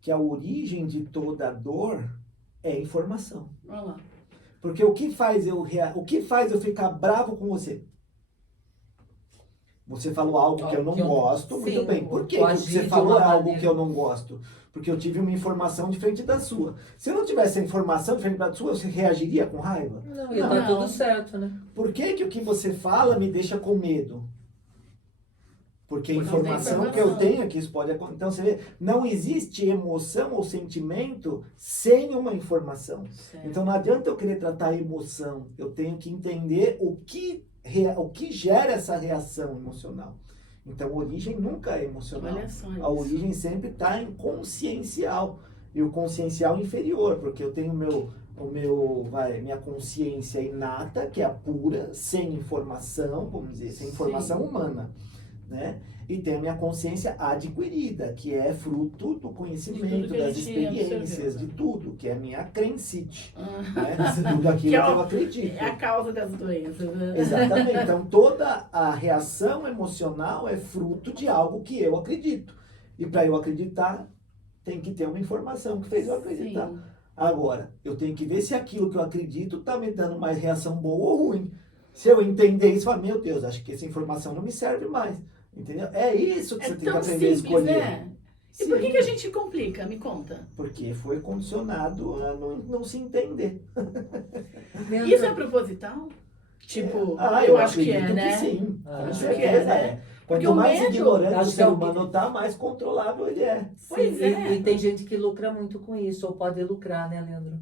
que a origem de toda dor é informação. Olha lá. Porque o que faz eu ficar bravo com você? Você falou algo que eu não gosto, muito sim, bem. Por que ou que agir você de falou uma algo maneira. que eu não gosto? Porque eu tive uma informação diferente da sua. Se eu não tivesse a informação diferente da sua, você reagiria com raiva? Não, ia estar Não. tudo certo, né? Por que que o que você fala me deixa com medo? Porque a Por causa da informação que eu informação. tenho é que isso pode acontecer. Então você vê, não existe emoção ou sentimento sem uma informação. Certo. Então não adianta eu querer tratar a emoção. Eu tenho que entender o que gera essa reação emocional. Então a origem nunca é emocional. Olha só A isso. origem sempre está em consciencial. E o consciencial inferior, porque eu tenho minha consciência inata, que é a pura, sem informação, vamos dizer, sem informação Sim. humana, né? E tem a minha consciência adquirida, que é fruto do De tudo conhecimento, que a das gente experiências, absorveu. de tudo, que é a minha crencite, Ah, né? Tudo aquilo Que que é o- eu acredito. é a causa das doenças, né? Exatamente. Então, toda a reação emocional é fruto de algo que eu acredito. E para eu acreditar, tem que ter uma informação que fez eu acreditar. Sim. Agora, eu tenho que ver se aquilo que eu acredito está me dando mais reação boa ou ruim. Se eu entender isso, falar, meu Deus, acho que essa informação não me serve mais. Entendeu? É isso que É você tem que tão aprender a simples, escolher. né? E por que a Sim, gente complica? Me conta. porque foi condicionado a não se entender. Leandro, Isso é proposital? Tipo, Ah, eu acho que é, acredito né? sim. Ah, Com acho certeza que é, né? é. Porque Quanto o mais medo- ignorante o acho que ser é o- humano tá, mais controlável ele é. Pois sim, é. e tem gente que lucra muito com isso, ou pode lucrar, né, Leandro?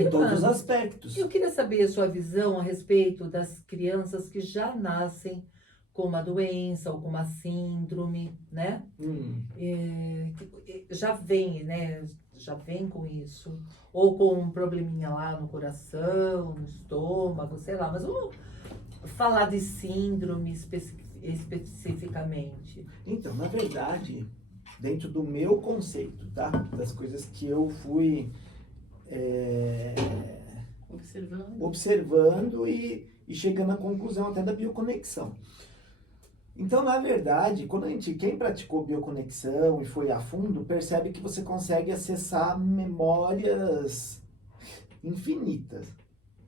Em todos os aspectos. Eu queria saber a sua visão a respeito das crianças que já nascem com uma doença ou com uma síndrome, né? Já vem, né? Já vem com isso. Ou com um probleminha lá no coração, no estômago, sei lá. Mas vamos falar de síndrome especificamente. Então, na verdade, dentro do meu conceito, tá? Das coisas que eu fui observando e chegando à conclusão até da bioconexão. Então, na verdade, quem praticou bioconexão e foi a fundo, percebe que você consegue acessar memórias infinitas.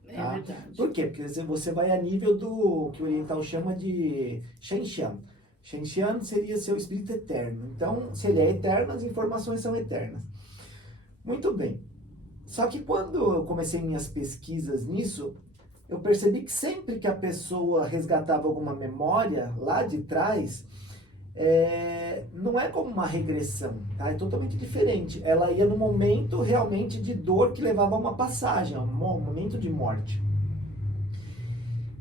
É Tá? verdade. Por quê? Porque você vai a nível do que o oriental chama de Shenxian. Shenxian seria seu espírito eterno. Então, se ele é eterno, as informações são eternas. Muito bem. Só que quando eu comecei minhas pesquisas nisso, eu percebi que sempre que a pessoa resgatava alguma memória lá de trás, não é como uma regressão, tá? É totalmente diferente. Ela ia no momento realmente de dor que levava a uma passagem, a um momento de morte.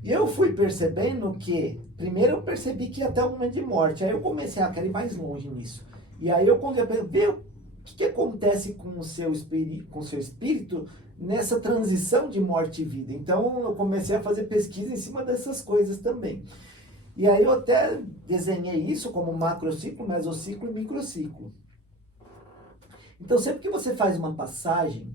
E eu fui percebendo que, primeiro eu percebi que ia até o momento de morte, aí eu comecei a querer ir mais longe nisso. E aí eu comecei a ver o que acontece com o seu espírito nessa transição de morte e vida. Então eu comecei a fazer pesquisa em cima dessas coisas também. E aí eu até desenhei isso como macrociclo, mesociclo e microciclo. Então, sempre que você faz uma passagem,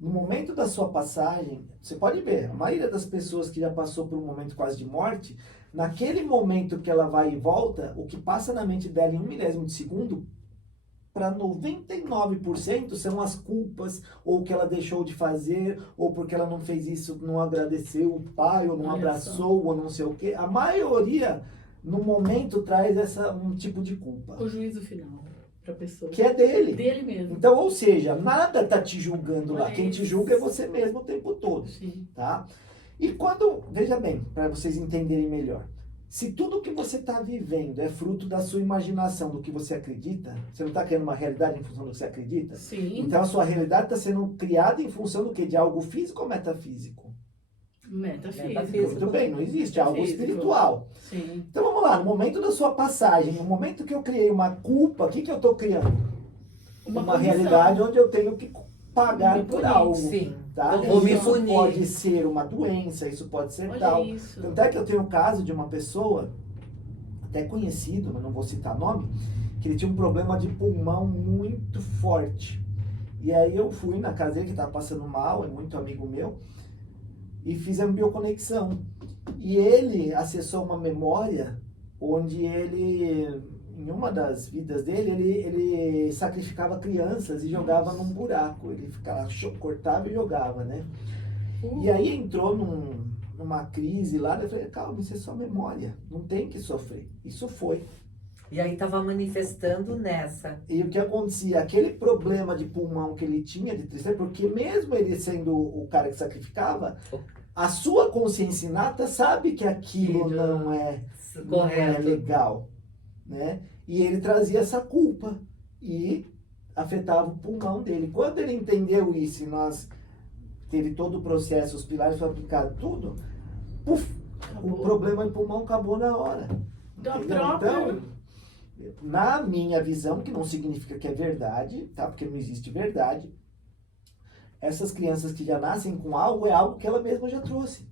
no momento da sua passagem, você pode ver, a maioria das pessoas que já passou por um momento quase de morte, naquele momento que ela vai e volta, o que passa na mente dela em 1 milésimo de segundo, para 99% são as culpas, ou o que ela deixou de fazer, ou porque ela não fez isso, não agradeceu o pai, ou não Olha abraçou, ou não sei o quê. A maioria, no momento, traz um tipo de culpa, O juízo final para a pessoa. que é dele. Dele mesmo. Então, ou seja, nada tá te julgando lá. Olha Quem te isso. julga é você mesmo o tempo todo, Sim. tá? E quando, veja bem, para vocês entenderem melhor. Se tudo que você está vivendo é fruto da sua imaginação, do que você acredita, você não está criando uma realidade em função do que você acredita? Sim. Então a sua realidade está sendo criada em função do quê? De algo físico ou metafísico? Metafísico. Metafísico. Muito bem, não existe, é algo Metafísico. espiritual. Sim. Então vamos lá, no momento da sua passagem, no momento que eu criei uma culpa, o que eu estou criando? Uma condição. realidade onde eu tenho que pagar Me por punir. algo. Sim. Tá? Eu vou me Isso punir. pode ser uma doença, isso pode ser Olha tal. isso. Tanto é que eu tenho o caso de uma pessoa, até conhecido, mas não vou citar nome, que ele tinha um problema de pulmão muito forte. E aí eu fui na casa dele, que estava passando mal, é muito amigo meu, e fiz a bioconexão. E ele acessou uma memória onde ele, em uma das vidas dele, ele sacrificava crianças e jogava num buraco. Ele ficava, cortava e jogava, né? E aí entrou numa crise lá, eu falei, calma, isso é só memória, não tem que sofrer. Isso foi. E aí tava manifestando nessa. E o que acontecia? Aquele problema de pulmão que ele tinha, de tristeza, porque mesmo ele sendo o cara que sacrificava, a sua consciência inata sabe que aquilo não é Correto. legal, né? E ele trazia essa culpa e afetava o pulmão dele. Quando ele entendeu isso e nós teve todo o processo, os pilares foram aplicados, tudo, puf, o problema de pulmão acabou na hora. Então, Entendeu? Então, na minha visão, que não significa que é verdade, tá? Porque não existe verdade, essas crianças que já nascem com algo, é algo que ela mesma já trouxe.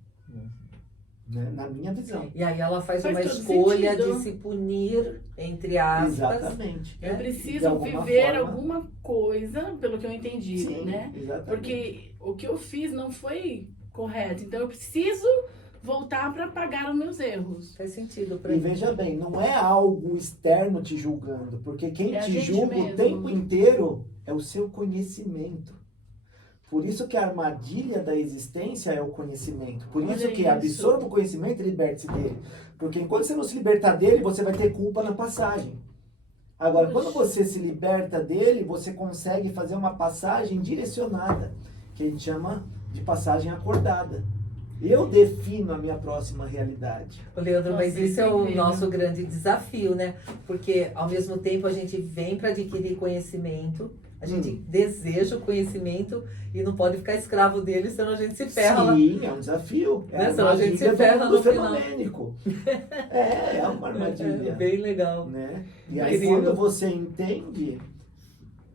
Né? Na minha visão. E aí ela faz Faz uma todo escolha sentido. de se punir, entre aspas. Exatamente. Eu né? De preciso alguma viver forma. alguma coisa, pelo que eu entendi, Sim, né? exatamente. Porque o que eu fiz não foi correto. Então eu preciso voltar para pagar os meus erros. Faz sentido pra E mim. veja bem, não é algo externo te julgando, porque quem É a te gente julga mesmo. o tempo inteiro é o seu conhecimento. Por isso que a armadilha da existência é o conhecimento. Por Olha isso que isso. absorva o conhecimento e liberte-se dele. Porque enquanto você não se libertar dele, você vai ter culpa na passagem. Agora, quando você se liberta dele, você consegue fazer uma passagem direcionada, que a gente chama de passagem acordada. Eu defino a minha próxima realidade. Ô, Leandro, Nossa, mas isso isso é é o incrível. nosso grande desafio, né? Porque ao mesmo tempo a gente vem para adquirir conhecimento, a gente deseja o conhecimento e não pode ficar escravo dele, senão a gente se ferra lá. Sim, é um desafio. É Né? a Senão a gente se armadilha ferra do no final. fenomênico. É uma armadilha. É bem legal. Né? E Mas aí querido. quando você entende,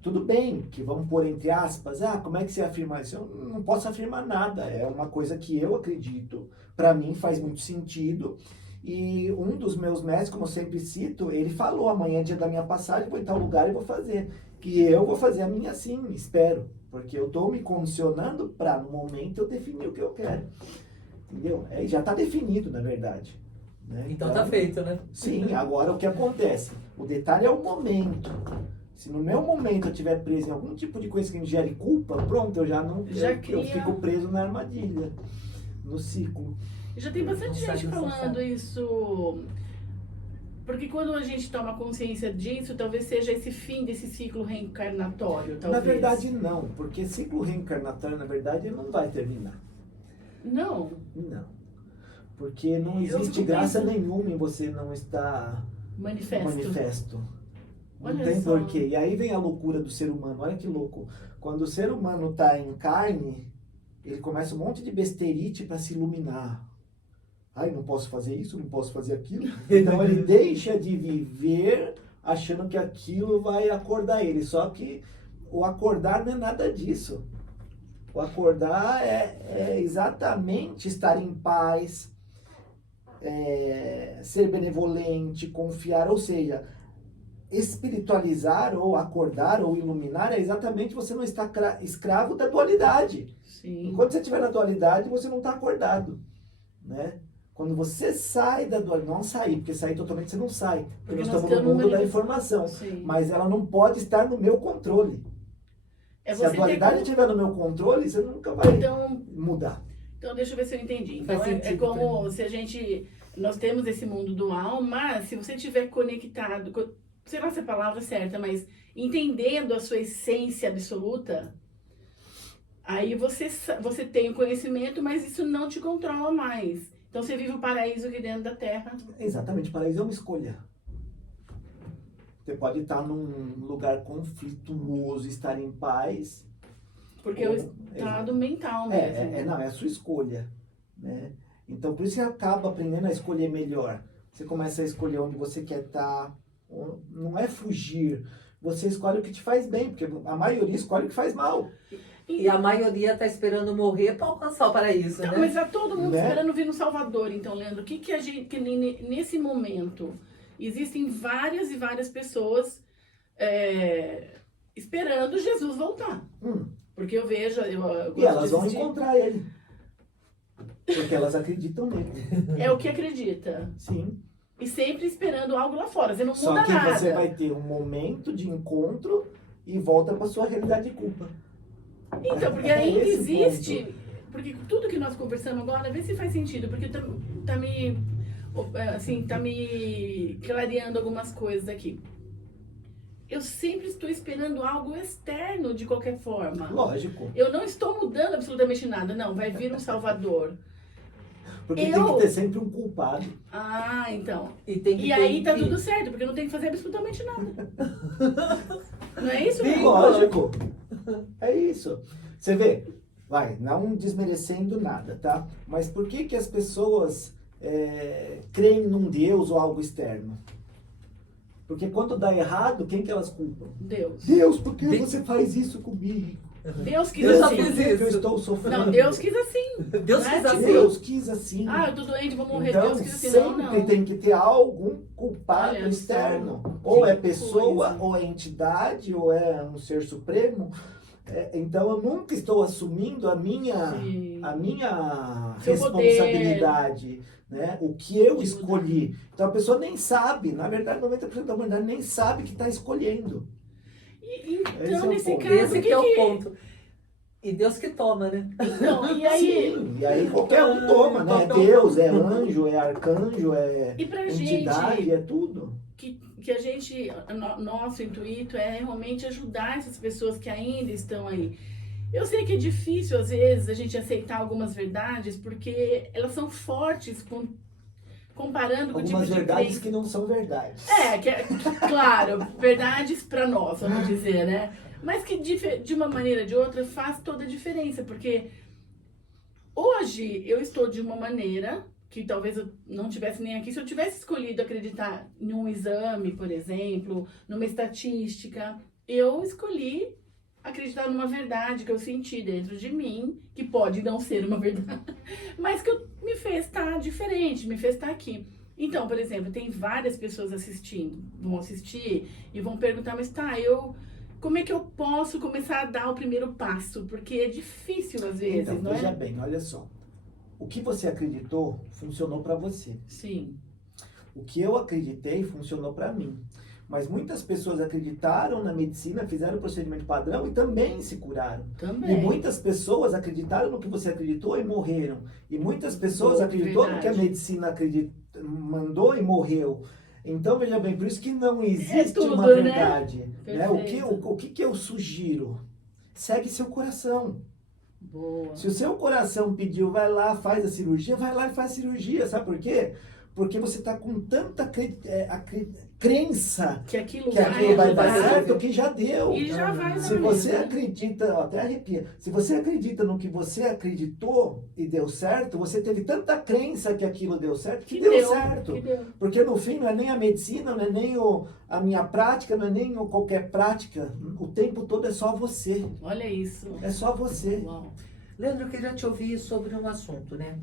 tudo bem, que vamos pôr entre aspas, como é que você afirma isso? Eu não posso afirmar nada, é uma coisa que eu acredito, para mim faz muito sentido. E um dos meus mestres, como eu sempre cito, ele falou, amanhã é dia da minha passagem, vou em tal lugar e vou fazer. Que eu vou fazer a minha sim, espero. Porque eu estou me condicionando para, no momento, eu definir o que eu quero. Entendeu? Já está definido, na verdade. Né? Então tá feito, né? Sim, agora o que acontece? O detalhe é o momento. Se no meu momento eu estiver preso em algum tipo de coisa que me gere culpa, pronto, eu já não. Já eu cria- fico preso na armadilha, no ciclo. Já tem bastante Não sai gente do falando sofá. isso. Porque quando a gente toma consciência disso, talvez seja esse fim desse ciclo reencarnatório, talvez. Na verdade, não, porque ciclo reencarnatório, na verdade, ele não vai terminar. Não. Não. Porque não Eu existe fico graça pensando- nenhuma em você não estar manifesto. Não Olha tem só. porquê. E aí vem a loucura do ser humano. Olha que louco. Quando o ser humano está em carne, ele começa um monte de besteirite para se iluminar. Ai, não posso fazer isso, não posso fazer aquilo. Então ele deixa de viver achando que aquilo vai acordar ele. Só que o acordar não é nada disso. O acordar é exatamente estar em paz, ser benevolente, confiar, ou seja, espiritualizar ou acordar ou iluminar é exatamente você não estar escravo da dualidade. Sim. Enquanto você estiver na dualidade, você não está acordado, né? Quando você sai da dualidade, não sair, porque sair totalmente você não sai, porque nós estamos no mundo da informação, Sim. mas ela não pode estar no meu controle. Se a dualidade estiver no meu controle, você nunca vai mudar. Então, deixa eu ver se eu entendi. Então, Faz é sentido como se a gente... Nós temos esse mundo dual, mas se você estiver conectado, sei lá se é a palavra certa, mas entendendo a sua essência absoluta, aí você tem o conhecimento, mas isso não te controla mais. Então, você vive o paraíso aqui dentro da Terra. Exatamente, o paraíso é uma escolha. Você pode estar num lugar conflituoso, estar em paz. Porque é o estado mental mesmo. Não, é a sua escolha, né? Então, por isso você acaba aprendendo a escolher melhor. Você começa a escolher onde você quer estar. Não é fugir. Você escolhe o que te faz bem, porque a maioria escolhe o que faz mal. E a maioria está esperando morrer para alcançar o paraíso, então, né? Mas está todo mundo Né? esperando vir no Salvador. Então, Leandro, o que a gente... Que nesse momento, existem várias e várias pessoas esperando Jesus voltar. Porque eu vejo... Eu E elas gosto de vão assistir. encontrar ele. Porque elas acreditam nele. É o que acredita. Sim. E sempre esperando algo lá fora. Você não Só muda que nada. você vai ter um momento de encontro e volta para sua realidade de culpa. Então, porque É ainda esse existe... ponto. Porque tudo que nós conversamos agora, vê se faz sentido. Porque tá me clareando algumas coisas aqui. Eu sempre estou esperando algo externo de qualquer forma. Lógico. Eu não estou mudando absolutamente nada. Não, vai vir um Salvador. Porque tem que ter sempre um culpado. Ah, então. E Aí tá tudo certo, porque eu não tenho que fazer absolutamente nada. Não é isso? Sim. Lógico. É isso. Você vê, não desmerecendo nada, tá? Mas por que as pessoas creem num Deus ou algo externo? Porque quando dá errado, quem que elas culpam? Deus. Deus, por que você faz isso comigo? Deus quis Eu já assim. fiz Por que eu isso. estou sofrendo? Não, Deus quis assim. Deus Não quis é assim. Deus quis assim. Ah, eu tô doente, vou morrer. Então, Deus quis assim. sempre Não. tem que ter algum culpado Olha só. externo. Ou é pessoa, coisa. ou é entidade, ou é um ser supremo. Então, eu nunca estou assumindo a minha Seu responsabilidade, né? O que eu De escolhi. Então, a pessoa nem sabe. Na verdade, 90% da humanidade nem sabe que está escolhendo. Esse é Então, o nesse ponto. caso, Esse que é o ponto. E Deus que toma, né? Então, e aí... Sim, e aí qualquer um toma, né? É Qualquer um Deus, é anjo, é arcanjo, é E pra entidade, gente... é tudo. Que a gente, nosso intuito é realmente ajudar essas pessoas que ainda estão aí. Eu sei que é difícil, às vezes, a gente aceitar algumas verdades, porque elas são fortes, comparando com o tipo Algumas de verdades crença. que não são verdades. Claro, verdades para nós, vamos dizer, né? Mas que de uma maneira ou de outra faz toda a diferença, porque hoje eu estou de uma maneira que talvez eu não tivesse nem aqui. Se eu tivesse escolhido acreditar em um exame, por exemplo, numa estatística, eu escolhi acreditar numa verdade que eu senti dentro de mim, que pode não ser uma verdade, mas que me fez estar diferente, me fez estar aqui. Então, por exemplo, tem várias pessoas vão assistir e vão perguntar, mas como é que eu posso começar a dar o primeiro passo? Porque é difícil às vezes, Então, não é? veja bem, olha só. O que você acreditou funcionou para você. Sim. O que eu acreditei funcionou para mim. Mas muitas pessoas acreditaram na medicina, fizeram o procedimento padrão e também se curaram. Também. E muitas pessoas acreditaram no que você acreditou e morreram. E muitas pessoas acreditaram no que a medicina mandou e morreu. Então, veja bem, por isso que não existe tudo, uma né? verdade. Né? Perfeito. O que eu sugiro? Segue seu coração. Boa. Se o seu coração pediu, vai lá, faz a cirurgia, vai lá e faz a cirurgia. Sabe por quê? Porque você está com tanta crença Que aquilo vai dar ajudar. certo, que já deu. E já vai dar Se você mesmo. acredita, ó, até arrepia, se você acredita no que você acreditou e deu certo, você teve tanta crença que aquilo deu certo, que deu certo. Que deu. Porque no fim não é nem a medicina, não é nem a minha prática, não é nem qualquer prática. O tempo todo é só você. Olha isso. É só você. Uau. Leandro, eu queria te ouvir sobre um assunto, né?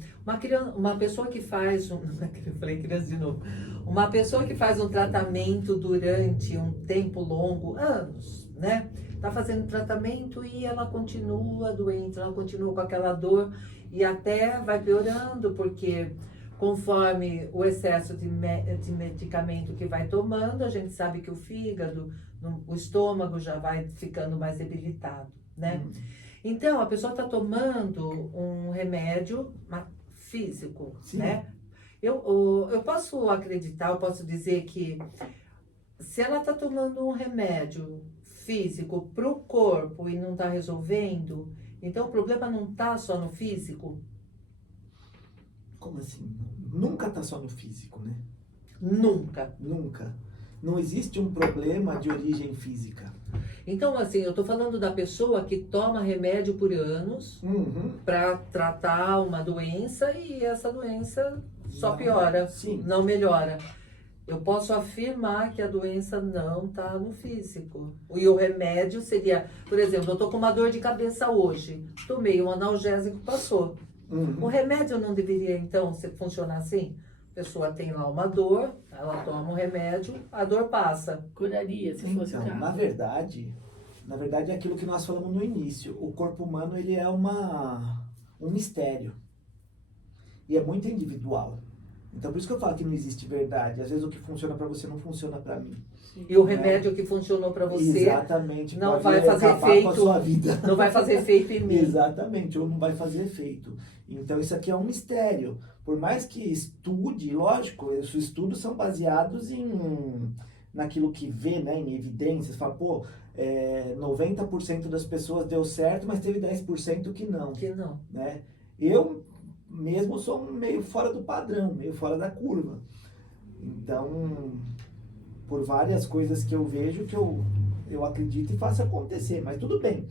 Uma pessoa que faz um, eu falei criança de novo, uma pessoa que faz um tratamento durante um tempo longo, anos, né? Tá fazendo tratamento e ela continua doente, ela continua com aquela dor e até vai piorando, porque conforme o excesso de medicamento que vai tomando, a gente sabe que o fígado, o estômago já vai ficando mais debilitado, né? Então, a pessoa está tomando um remédio físico, Sim. né? Eu posso acreditar, eu posso dizer que se ela está tomando um remédio físico para o corpo e não está resolvendo, então o problema não está só no físico? Como assim? Nunca tá só no físico, né? Nunca. Nunca. Não existe um problema de origem física. Então, assim, eu tô falando da pessoa que toma remédio por anos para tratar uma doença e essa doença só piora, Sim. não melhora. Eu posso afirmar que a doença não tá no físico. E o remédio seria, por exemplo, eu tô com uma dor de cabeça hoje, tomei um analgésico, passou. O remédio não deveria, então, funcionar assim? A pessoa tem lá uma dor, ela toma um remédio, a dor passa. Curaria, se fosse o Então, caso. na verdade é aquilo que nós falamos no início. O corpo humano, ele é um mistério. E é muito individual. Então, por isso que eu falo que não existe verdade. Às vezes o que funciona para você não funciona para mim. E o remédio que funcionou para você Exatamente. não Pode vai fazer acabar com a efeito, sua vida. não vai fazer efeito em mim. Exatamente, ou não vai fazer efeito. Então, isso aqui é um mistério. Por mais que estude, lógico, os estudos são baseados naquilo que vê, né, em evidências. Fala, pô, 90% das pessoas deu certo, mas teve 10% que não. Que não. Né? Eu mesmo sou meio fora do padrão, meio fora da curva. Então, por várias coisas que eu vejo, que eu acredito e faço acontecer. Mas tudo bem.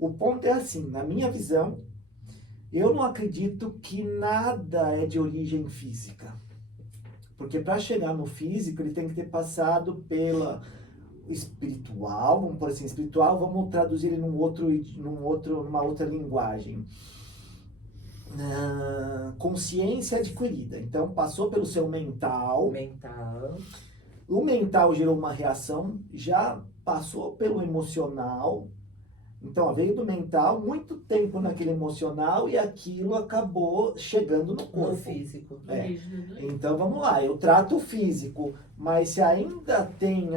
O ponto é assim, na minha visão, eu não acredito que nada é de origem física. Porque para chegar no físico, ele tem que ter passado pela espiritual, vamos por assim, espiritual, vamos traduzir ele numa outra linguagem. Consciência adquirida. Então, passou pelo seu mental. O mental gerou uma reação, já passou pelo emocional. Então, veio do mental, muito tempo naquele emocional e aquilo acabou chegando no corpo. No físico. Então, vamos lá, eu trato o físico, mas se ainda tem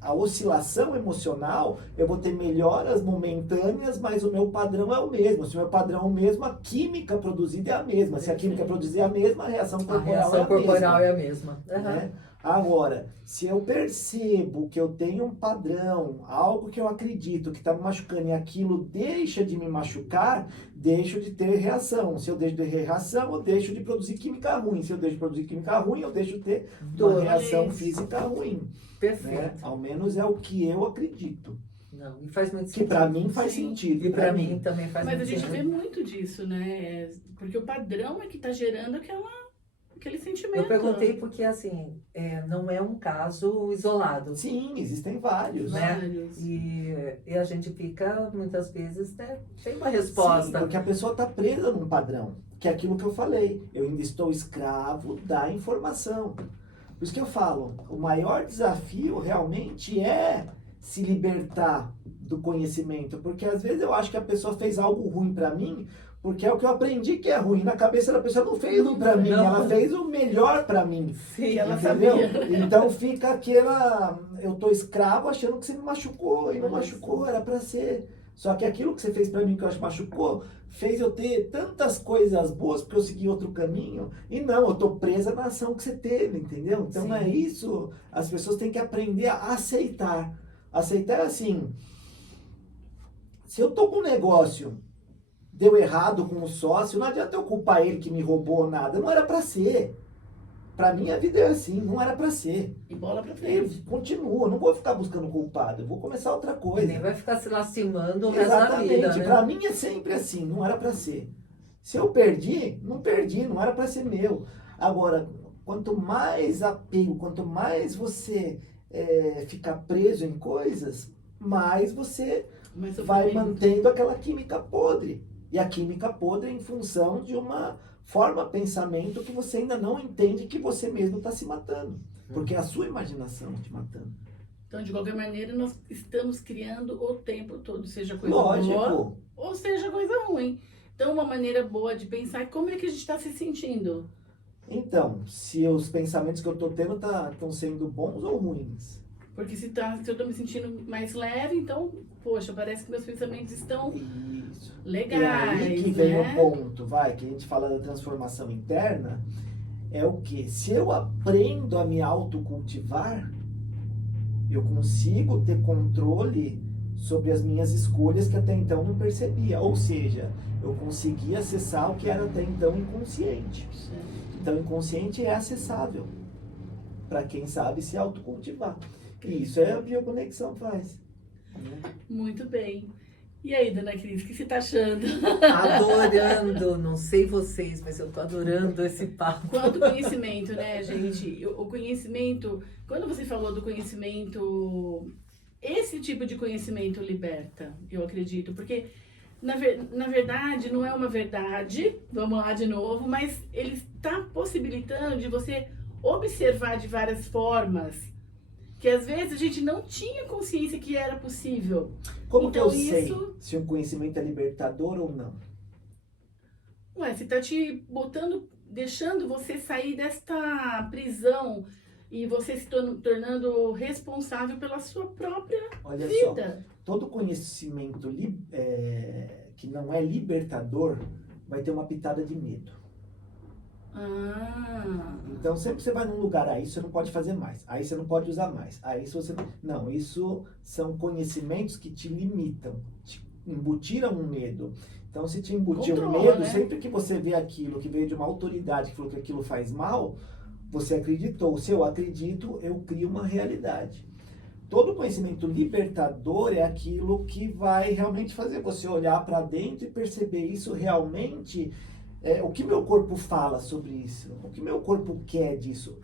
a oscilação emocional, eu vou ter melhoras momentâneas, mas o meu padrão é o mesmo. Se o meu padrão é o mesmo, a química produzida é a mesma. Se a química produzir é a mesma, a reação corporal é a mesma. Né? Agora, se eu percebo que eu tenho um padrão, algo que eu acredito que está me machucando e aquilo deixa de me machucar, deixo de ter reação. Se eu deixo de ter reação, eu deixo de produzir química ruim. Se eu deixo de produzir química ruim, eu deixo de ter uma reação física ruim. Perfeito. Né? Ao menos é o que eu acredito. Não, e faz muito Que sentido. para mim faz sentido. E para mim também faz Mas muito a gente sentido. vê muito disso, né? Porque o padrão é que está gerando aquele sentimento. Eu perguntei porque, assim, não é um caso isolado. Sim, existem vários. Né? Vários. E a gente fica, muitas vezes, né, sem uma resposta. Sim, porque a pessoa está presa num padrão, que é aquilo que eu falei. Eu ainda estou escravo da informação. Por isso que eu falo, o maior desafio realmente é se libertar do conhecimento. Porque às vezes eu acho que a pessoa fez algo ruim para mim, porque é o que eu aprendi que é ruim. Na cabeça da pessoa não fez ruim pra mim, ela fez o melhor pra mim. Sim, ela entendeu? sabia. Então fica aquela... Eu tô escravo achando que você me machucou, e não machucou, era pra ser. Só que aquilo que você fez pra mim que eu acho que machucou, fez eu ter tantas coisas boas, porque eu segui outro caminho, e não, eu tô presa na ação que você teve, entendeu? Então Sim. é isso, as pessoas têm que aprender a aceitar. Aceitar assim, se eu tô com um negócio... deu errado com o sócio, não adianta eu culpar ele que me roubou nada, não era pra ser. Pra mim a vida é assim, não era pra ser. E bola pra Eu frente. continuo, eu não vou ficar buscando culpado, eu vou começar outra E coisa. nem vai ficar se lastimando o resto da Exatamente, vida, né? pra mim é sempre assim, não era pra ser. Se eu perdi, não era pra ser meu. Agora, quanto mais apego, quanto mais você ficar preso em coisas, mais você Mas vai mantendo aquela química podre. E a química podre em função de uma forma de pensamento que você ainda não entende que você mesmo está se matando. Porque é a sua imaginação te matando. Então, de qualquer maneira, nós estamos criando o tempo todo, seja coisa Lógico. boa ou seja coisa ruim. Então, uma maneira boa de pensar é como é que a gente está se sentindo. Então, se os pensamentos que eu estou tendo estão sendo bons ou ruins? Porque se eu estou me sentindo mais leve, então, poxa, parece que meus pensamentos estão Isso. legais, E aí que vem né? o ponto, que a gente fala da transformação interna, é o quê? Se eu aprendo a me autocultivar, eu consigo ter controle sobre as minhas escolhas que até então não percebia. Ou seja, eu consegui acessar o que era até então inconsciente. Então, o inconsciente é acessável para quem sabe se autocultivar. E isso é a bioconexão faz. Muito bem. E aí, dona Cris, o que você está achando? Adorando, não sei vocês, mas eu tô adorando esse papo. Quanto conhecimento, né, gente? O conhecimento, quando você falou do conhecimento, esse tipo de conhecimento liberta, eu acredito, porque na verdade não é uma verdade, vamos lá de novo, mas ele está possibilitando de você observar de várias formas que às vezes a gente não tinha consciência que era possível. Como Então, que eu sei isso- se um conhecimento é libertador ou não? Ué, você tá te botando, deixando você sair desta prisão e você se tornando responsável pela sua própria Olha só, vida. todo conhecimento que não é libertador vai ter uma pitada de medo. Ah, Então, sempre que você vai num lugar, aí você não pode fazer mais, aí você não pode usar mais, aí se você... Não, isso são conhecimentos que te limitam, te embutiram um medo. Então, se te embutir um Controla, medo, né? sempre que você vê aquilo que veio de uma autoridade que falou que aquilo faz mal, você acreditou. Se eu acredito, eu crio uma realidade. Todo conhecimento libertador é aquilo que vai realmente fazer você olhar para dentro e perceber isso realmente... o que meu corpo fala sobre isso? O que meu corpo quer disso?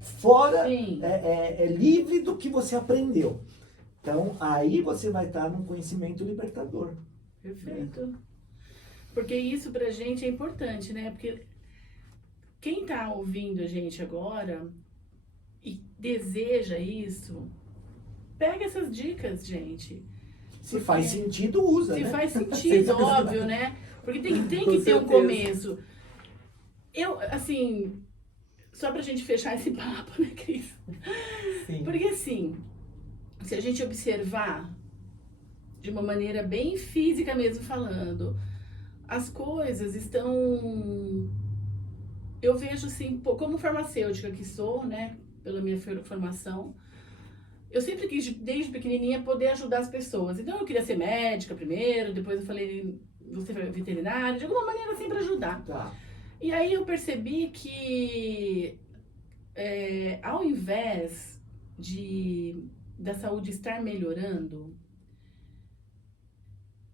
Fora, sim. é livre do que você aprendeu. Então, aí você vai estar num conhecimento libertador. Perfeito. Porque isso pra gente é importante, né? Porque quem tá ouvindo a gente agora e deseja isso, pega essas dicas, gente. Se faz sentido, usa, Se né? faz sentido, óbvio, né? Porque tem Com que ter certeza. um começo. Eu, assim, só pra gente fechar esse papo, né, Cris? Sim. Porque assim, se a gente observar de uma maneira bem física mesmo falando, as coisas estão... Eu vejo assim, como farmacêutica que sou, né, pela minha formação, eu sempre quis, desde pequenininha, poder ajudar as pessoas. Então eu queria ser médica primeiro, depois eu falei, você vai veterinária, de alguma maneira assim pra ajudar. Tá. E aí eu percebi que ao invés da saúde estar melhorando,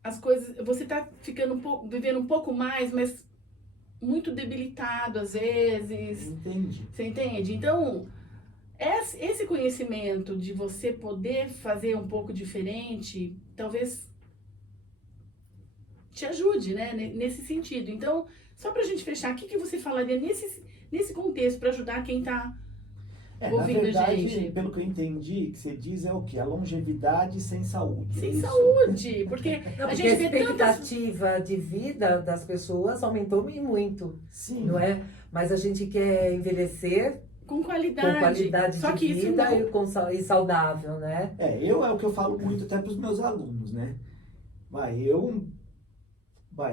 as coisas, você tá ficando vivendo um pouco mais, mas muito debilitado às vezes. Entendi. Você entende? Então, esse conhecimento de você poder fazer um pouco diferente, talvez te ajude, né? Nesse sentido. Então, só pra gente fechar, o que você falaria nesse contexto para ajudar quem tá Na ouvindo a verdade, gente? pelo que eu entendi, que você diz é o quê? A longevidade sem saúde. Sem é isso? saúde, porque Não, a porque gente vê a tantas... expectativa de vida das pessoas aumentou e muito, Sim. não é? Mas a gente quer envelhecer com com qualidade. qualidade Só de que isso vida não... e saudável, né? É o que eu falo muito até para os meus alunos, né?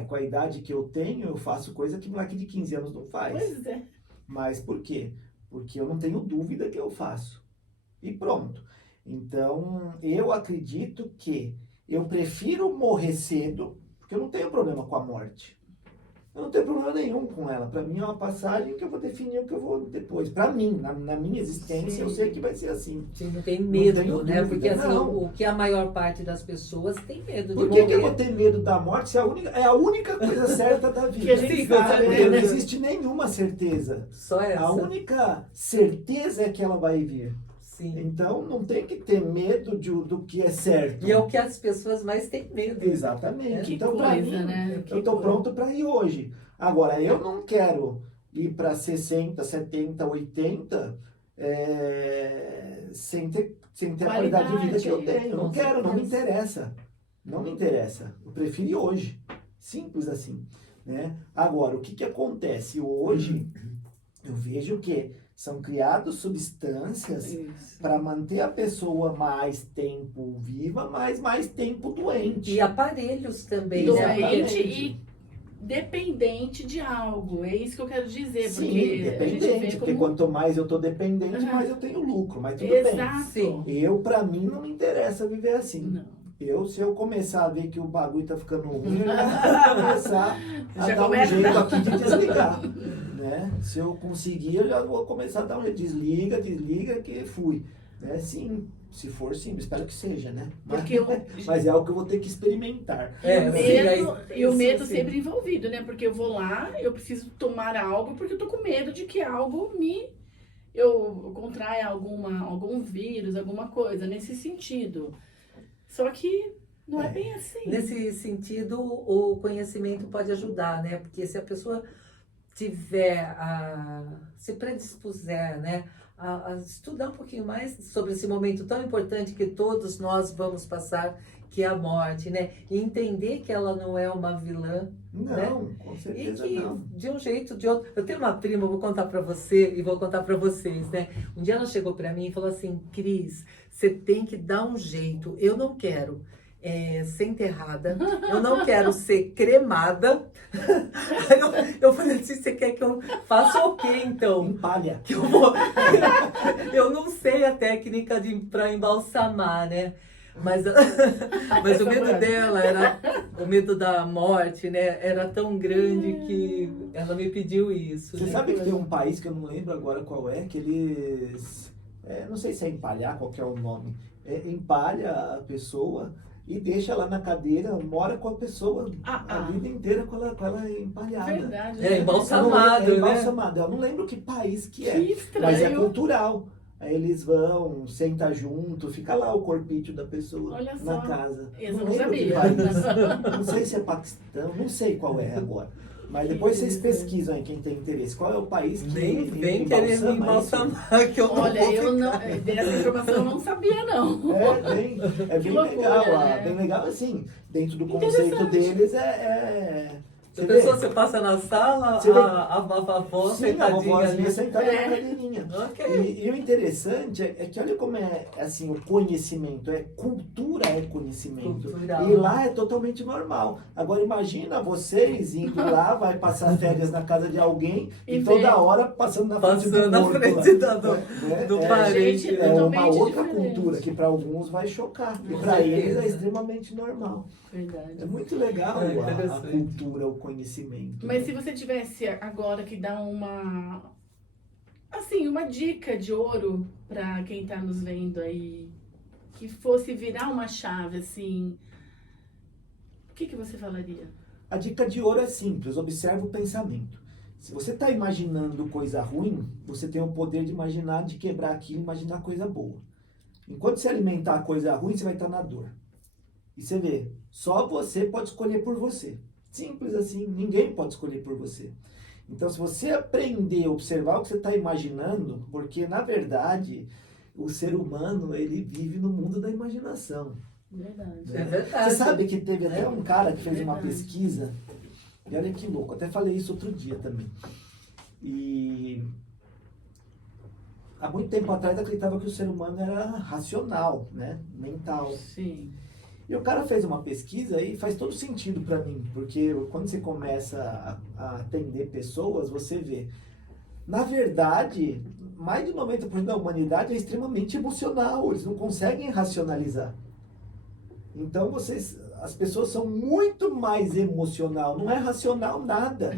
Com a idade que eu tenho, eu faço coisa que moleque de 15 anos não faz. Pois é. Mas por quê? Porque eu não tenho dúvida que eu faço. E pronto. Então, eu acredito que eu prefiro morrer cedo, porque eu não tenho problema com a morte. Eu não tenho problema nenhum com ela. Para mim é uma passagem que eu vou definir o que eu vou depois. Para mim, na minha existência, Sim. eu sei que vai ser assim. Você não tem medo, tenho né? dúvida, Porque assim, não. o que a maior parte das pessoas tem medo de Por morrer. que eu vou ter medo da morte se é a única coisa certa da vida? Que a gente Sim, sabe, Porque não né? existe nenhuma certeza. Só essa. A única certeza é que ela vai vir. Sim. Então, não tem que ter medo do que é certo. E é o que as pessoas mais têm medo. Exatamente. Que Então, para coisa, mim, né? eu estou pronto para ir hoje. Agora, eu não quero ir para 60, 70, 80 sem ter a qualidade de vida que eu Qualidade, tenho. Não com quero, não me certeza. interessa. Não me interessa. Eu prefiro ir hoje. Simples assim. Né? Agora, o que, que acontece? Hoje, eu vejo que são criadas substâncias Isso. para manter a pessoa mais tempo viva, mas mais tempo doente. E aparelhos também, Doente né? Exatamente. e dependente de algo. É isso que eu quero dizer. Sim, porque a gente dependente, vê porque como... quanto mais eu tô dependente, Uhum. mais eu tenho lucro, mas tudo Exato. Sim. bem. Eu, pra mim, não me interessa viver assim. Não. Se eu começar a ver que o bagulho tá ficando ruim, eu já vou começar a Já dar um começa a jeito dar. aqui de desligar. Né? Se eu conseguir, eu já vou começar a dar um jeito. Desliga, que fui. Né? Sim, se for sim, espero que seja, né? Porque eu- Mas é algo que eu vou ter que experimentar. É, o sim, medo, aí- e o isso, medo sim. sempre envolvido, né? Porque eu vou lá, eu preciso tomar algo, porque eu tô com medo de que algo eu contraia algum vírus, alguma coisa, nesse sentido. Só que não é bem assim. Nesse sentido, o conhecimento pode ajudar, né? Porque se a pessoa se predispuser, né, a estudar um pouquinho mais sobre esse momento tão importante que todos nós vamos passar, que é a morte, né? E entender que ela não é uma vilã, Não, com e certeza que não. de um jeito ou de outro. Eu tenho uma prima, eu vou contar para você e vou contar para vocês, né? Um dia ela chegou para mim e falou assim: Cris, você tem que dar um jeito. Eu não quero ser enterrada, eu não quero ser cremada. Aí eu falei assim: você quer que eu faça o quê então? Empalha. Que eu vou. Eu não sei a técnica para embalsamar, né? Mas o medo dela era, o medo da morte, né? Era tão grande que ela me pediu isso. Você né? sabe que tem um país que eu não lembro agora qual é, que eles. Não sei se é empalhar, qual que é o nome. Empalha a pessoa e deixa lá na cadeira, mora com a pessoa a vida inteira com ela empalhada. Verdade. Embalsamado, É embalsamado. Eu não lembro que país que é. Que estranho. Mas é cultural. Aí eles vão, senta junto, fica lá o corpício da pessoa Olha na só. casa. Eu não lembro que sabia. país. Não sei se é Paquistão, não sei qual é agora. Mas depois vocês pesquisam aí, quem tem interesse. Qual é o país que Nem vem querer me embalsamar, que eu não Olha, vou eu não, ficar. dessa informação eu não sabia, não. É Que bem loucura, legal. né? Bem legal, assim, dentro do conceito deles Se você a pessoa vê? você passa na sala, Você vê? a vovó Sim, a sentadinha ali. vovozinha sentada É. na cadeirinha. Ok. E o interessante é que olha como é assim, o conhecimento, cultura é conhecimento. Cultural. E lá é totalmente normal. Agora imagina vocês indo lá, vai passar férias na casa de alguém E e toda ver. hora passando na frente Passando do na morto frente lá. do É, parente. Gente, é uma totalmente outra diferente. cultura que para alguns vai chocar. E Com para eles é certeza. extremamente normal. Verdade. É muito legal É a interessante. cultura, o conhecimento. Mas se você tivesse agora que dar uma dica de ouro para quem tá nos vendo aí, que fosse virar uma chave, assim, o que você falaria? A dica de ouro é simples, observa o pensamento. Se você está imaginando coisa ruim, você tem o poder de imaginar, de quebrar aquilo e imaginar coisa boa. Enquanto você alimentar a coisa ruim, você vai estar na dor. E você vê, só você pode escolher por você. Simples assim, ninguém pode escolher por você. Então, se você aprender a observar o que você está imaginando, porque, na verdade, o ser humano, ele vive no mundo da imaginação. Verdade. É verdade. Você sabe que teve até um cara que fez uma Verdade. pesquisa, e olha que louco, até falei isso outro dia também. E há muito tempo atrás acreditava que o ser humano era racional, né? Mental. Sim. E o cara fez uma pesquisa e faz todo sentido para mim, porque quando você começa a atender pessoas, você vê. Na verdade, mais de 90% da humanidade é extremamente emocional, eles não conseguem racionalizar. Então as pessoas são muito mais emocional, não é racional nada,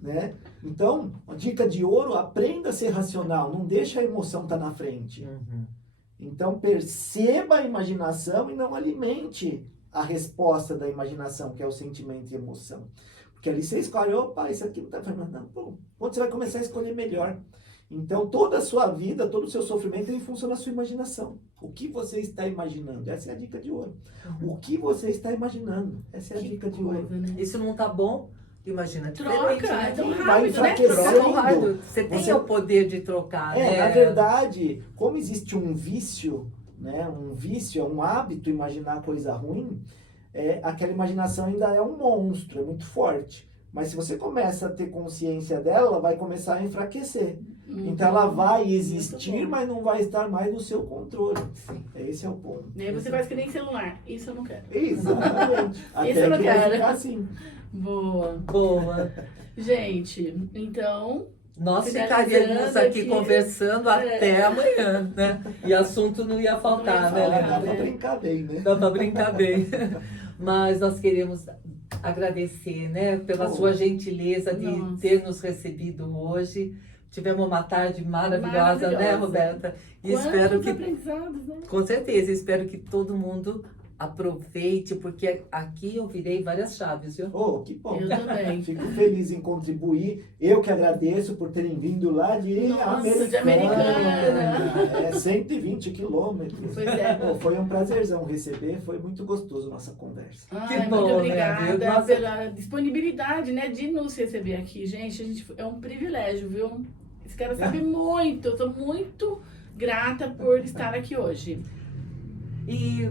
né? Então, a dica de ouro, aprenda a ser racional, não deixa a emoção estar na frente. Uhum. Então, perceba a imaginação e não alimente a resposta da imaginação, que é o sentimento e emoção. Porque ali você escolhe, opa, isso aqui não tá falando, não, pô, quando você vai começar a escolher melhor. Então, toda a sua vida, todo o seu sofrimento, ele funciona na sua imaginação. O que você está imaginando? Essa é a dica de ouro. O que você está imaginando? Essa é a dica de ouro. Coisa, né? Isso não tá bom? Imagina, Troca, diferente, né? é tão Vai rápido, né? enfraquecendo. Troca tão rápido. Você tem Você- o poder de trocar, né? Na verdade, como existe um vício, né? Um vício é um hábito imaginar coisa ruim, aquela imaginação ainda é um monstro, é muito forte. Mas se você começa a ter consciência dela, ela vai começar a enfraquecer. Então ela vai existir, mas não vai estar mais no seu controle. Esse é o ponto. E aí você faz que nem celular. Isso eu não quero. Exatamente. Até Isso eu não que vai quero. ficar assim. Boa. Boa. Gente, então, Nós Finalizando ficaríamos aqui aqui. conversando até amanhã, né? E assunto não ia faltar, Não ia né, faltar, Dá Leandro? pra brincar bem, né? Dá pra brincar bem. Mas nós queremos agradecer, né, pela Oh. sua gentileza de Nossa. ter nos recebido hoje. Tivemos uma tarde maravilhosa, né, Maravilhosa. Roberta? E quantos espero que, aprendizados, né? com certeza, espero que todo mundo aproveite, porque aqui eu virei várias chaves, viu? Oh, que bom. Eu também. Fico feliz em contribuir. Eu que agradeço por terem vindo lá de Nossa, de Americana. 120 quilômetros. Pois é. Oh, foi um prazerzão receber, foi muito gostoso nossa conversa. Ai, bom, muito né, obrigada viu? Nossa. pela disponibilidade, né, de nos receber aqui. Gente, é um privilégio, viu? Esse cara sabe muito. Eu tô muito grata por estar aqui hoje. E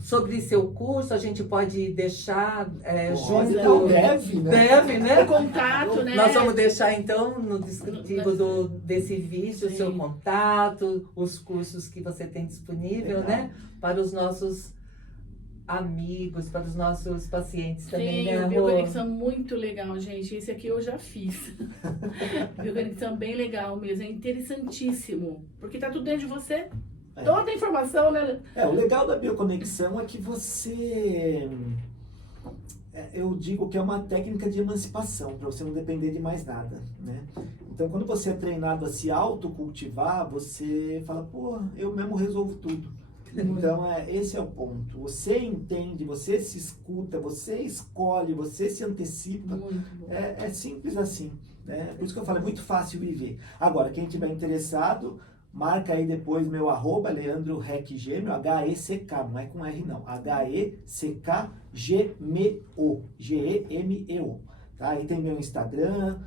sobre seu curso, a gente pode deixar Pode, junto. não, deve, né? Deve, né? O contato, né? Nós vamos deixar então no descritivo desse vídeo o Sim. seu contato, os cursos que você tem disponível, Legal. né? Para os nossos amigos, para os nossos pacientes também, Sim, né, o Rô? Bioconexão muito legal, gente. Esse aqui eu já fiz. Bioconexão bem legal mesmo, é interessantíssimo. Porque tá tudo dentro de você. É. Toda a informação, né? O legal da bioconexão é que você... Eu digo que é uma técnica de emancipação, para você não depender de mais nada, né? Então, quando você é treinado a se autocultivar, você fala, pô, eu mesmo resolvo tudo. Então, esse é o ponto. Você entende, você se escuta, você escolhe, você se antecipa. Muito bom. É simples assim, né? Por isso que eu falo, é muito fácil viver. Agora, quem tiver interessado, marca aí depois meu @, Leandro Rec Gêmeo, H-E-C-K, não é com R não, H-E-C-K-G-M-E-O, G-E-M-E-O, tá? Aí tem meu Instagram,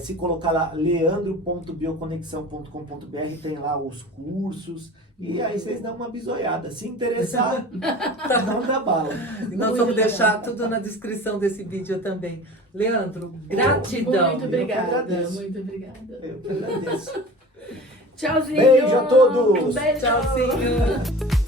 se colocar lá leandro.bioconexão.com.br, tem lá os cursos, e aí vocês dão uma bisoiada. Se interessar, manda bala. E nós vamos deixar tudo na descrição desse vídeo também. Leandro, gratidão. Muito obrigada, agradeço. muito obrigada. Eu que agradeço. Tchauzinho. Beijo a todos. Beijo. Tchauzinho.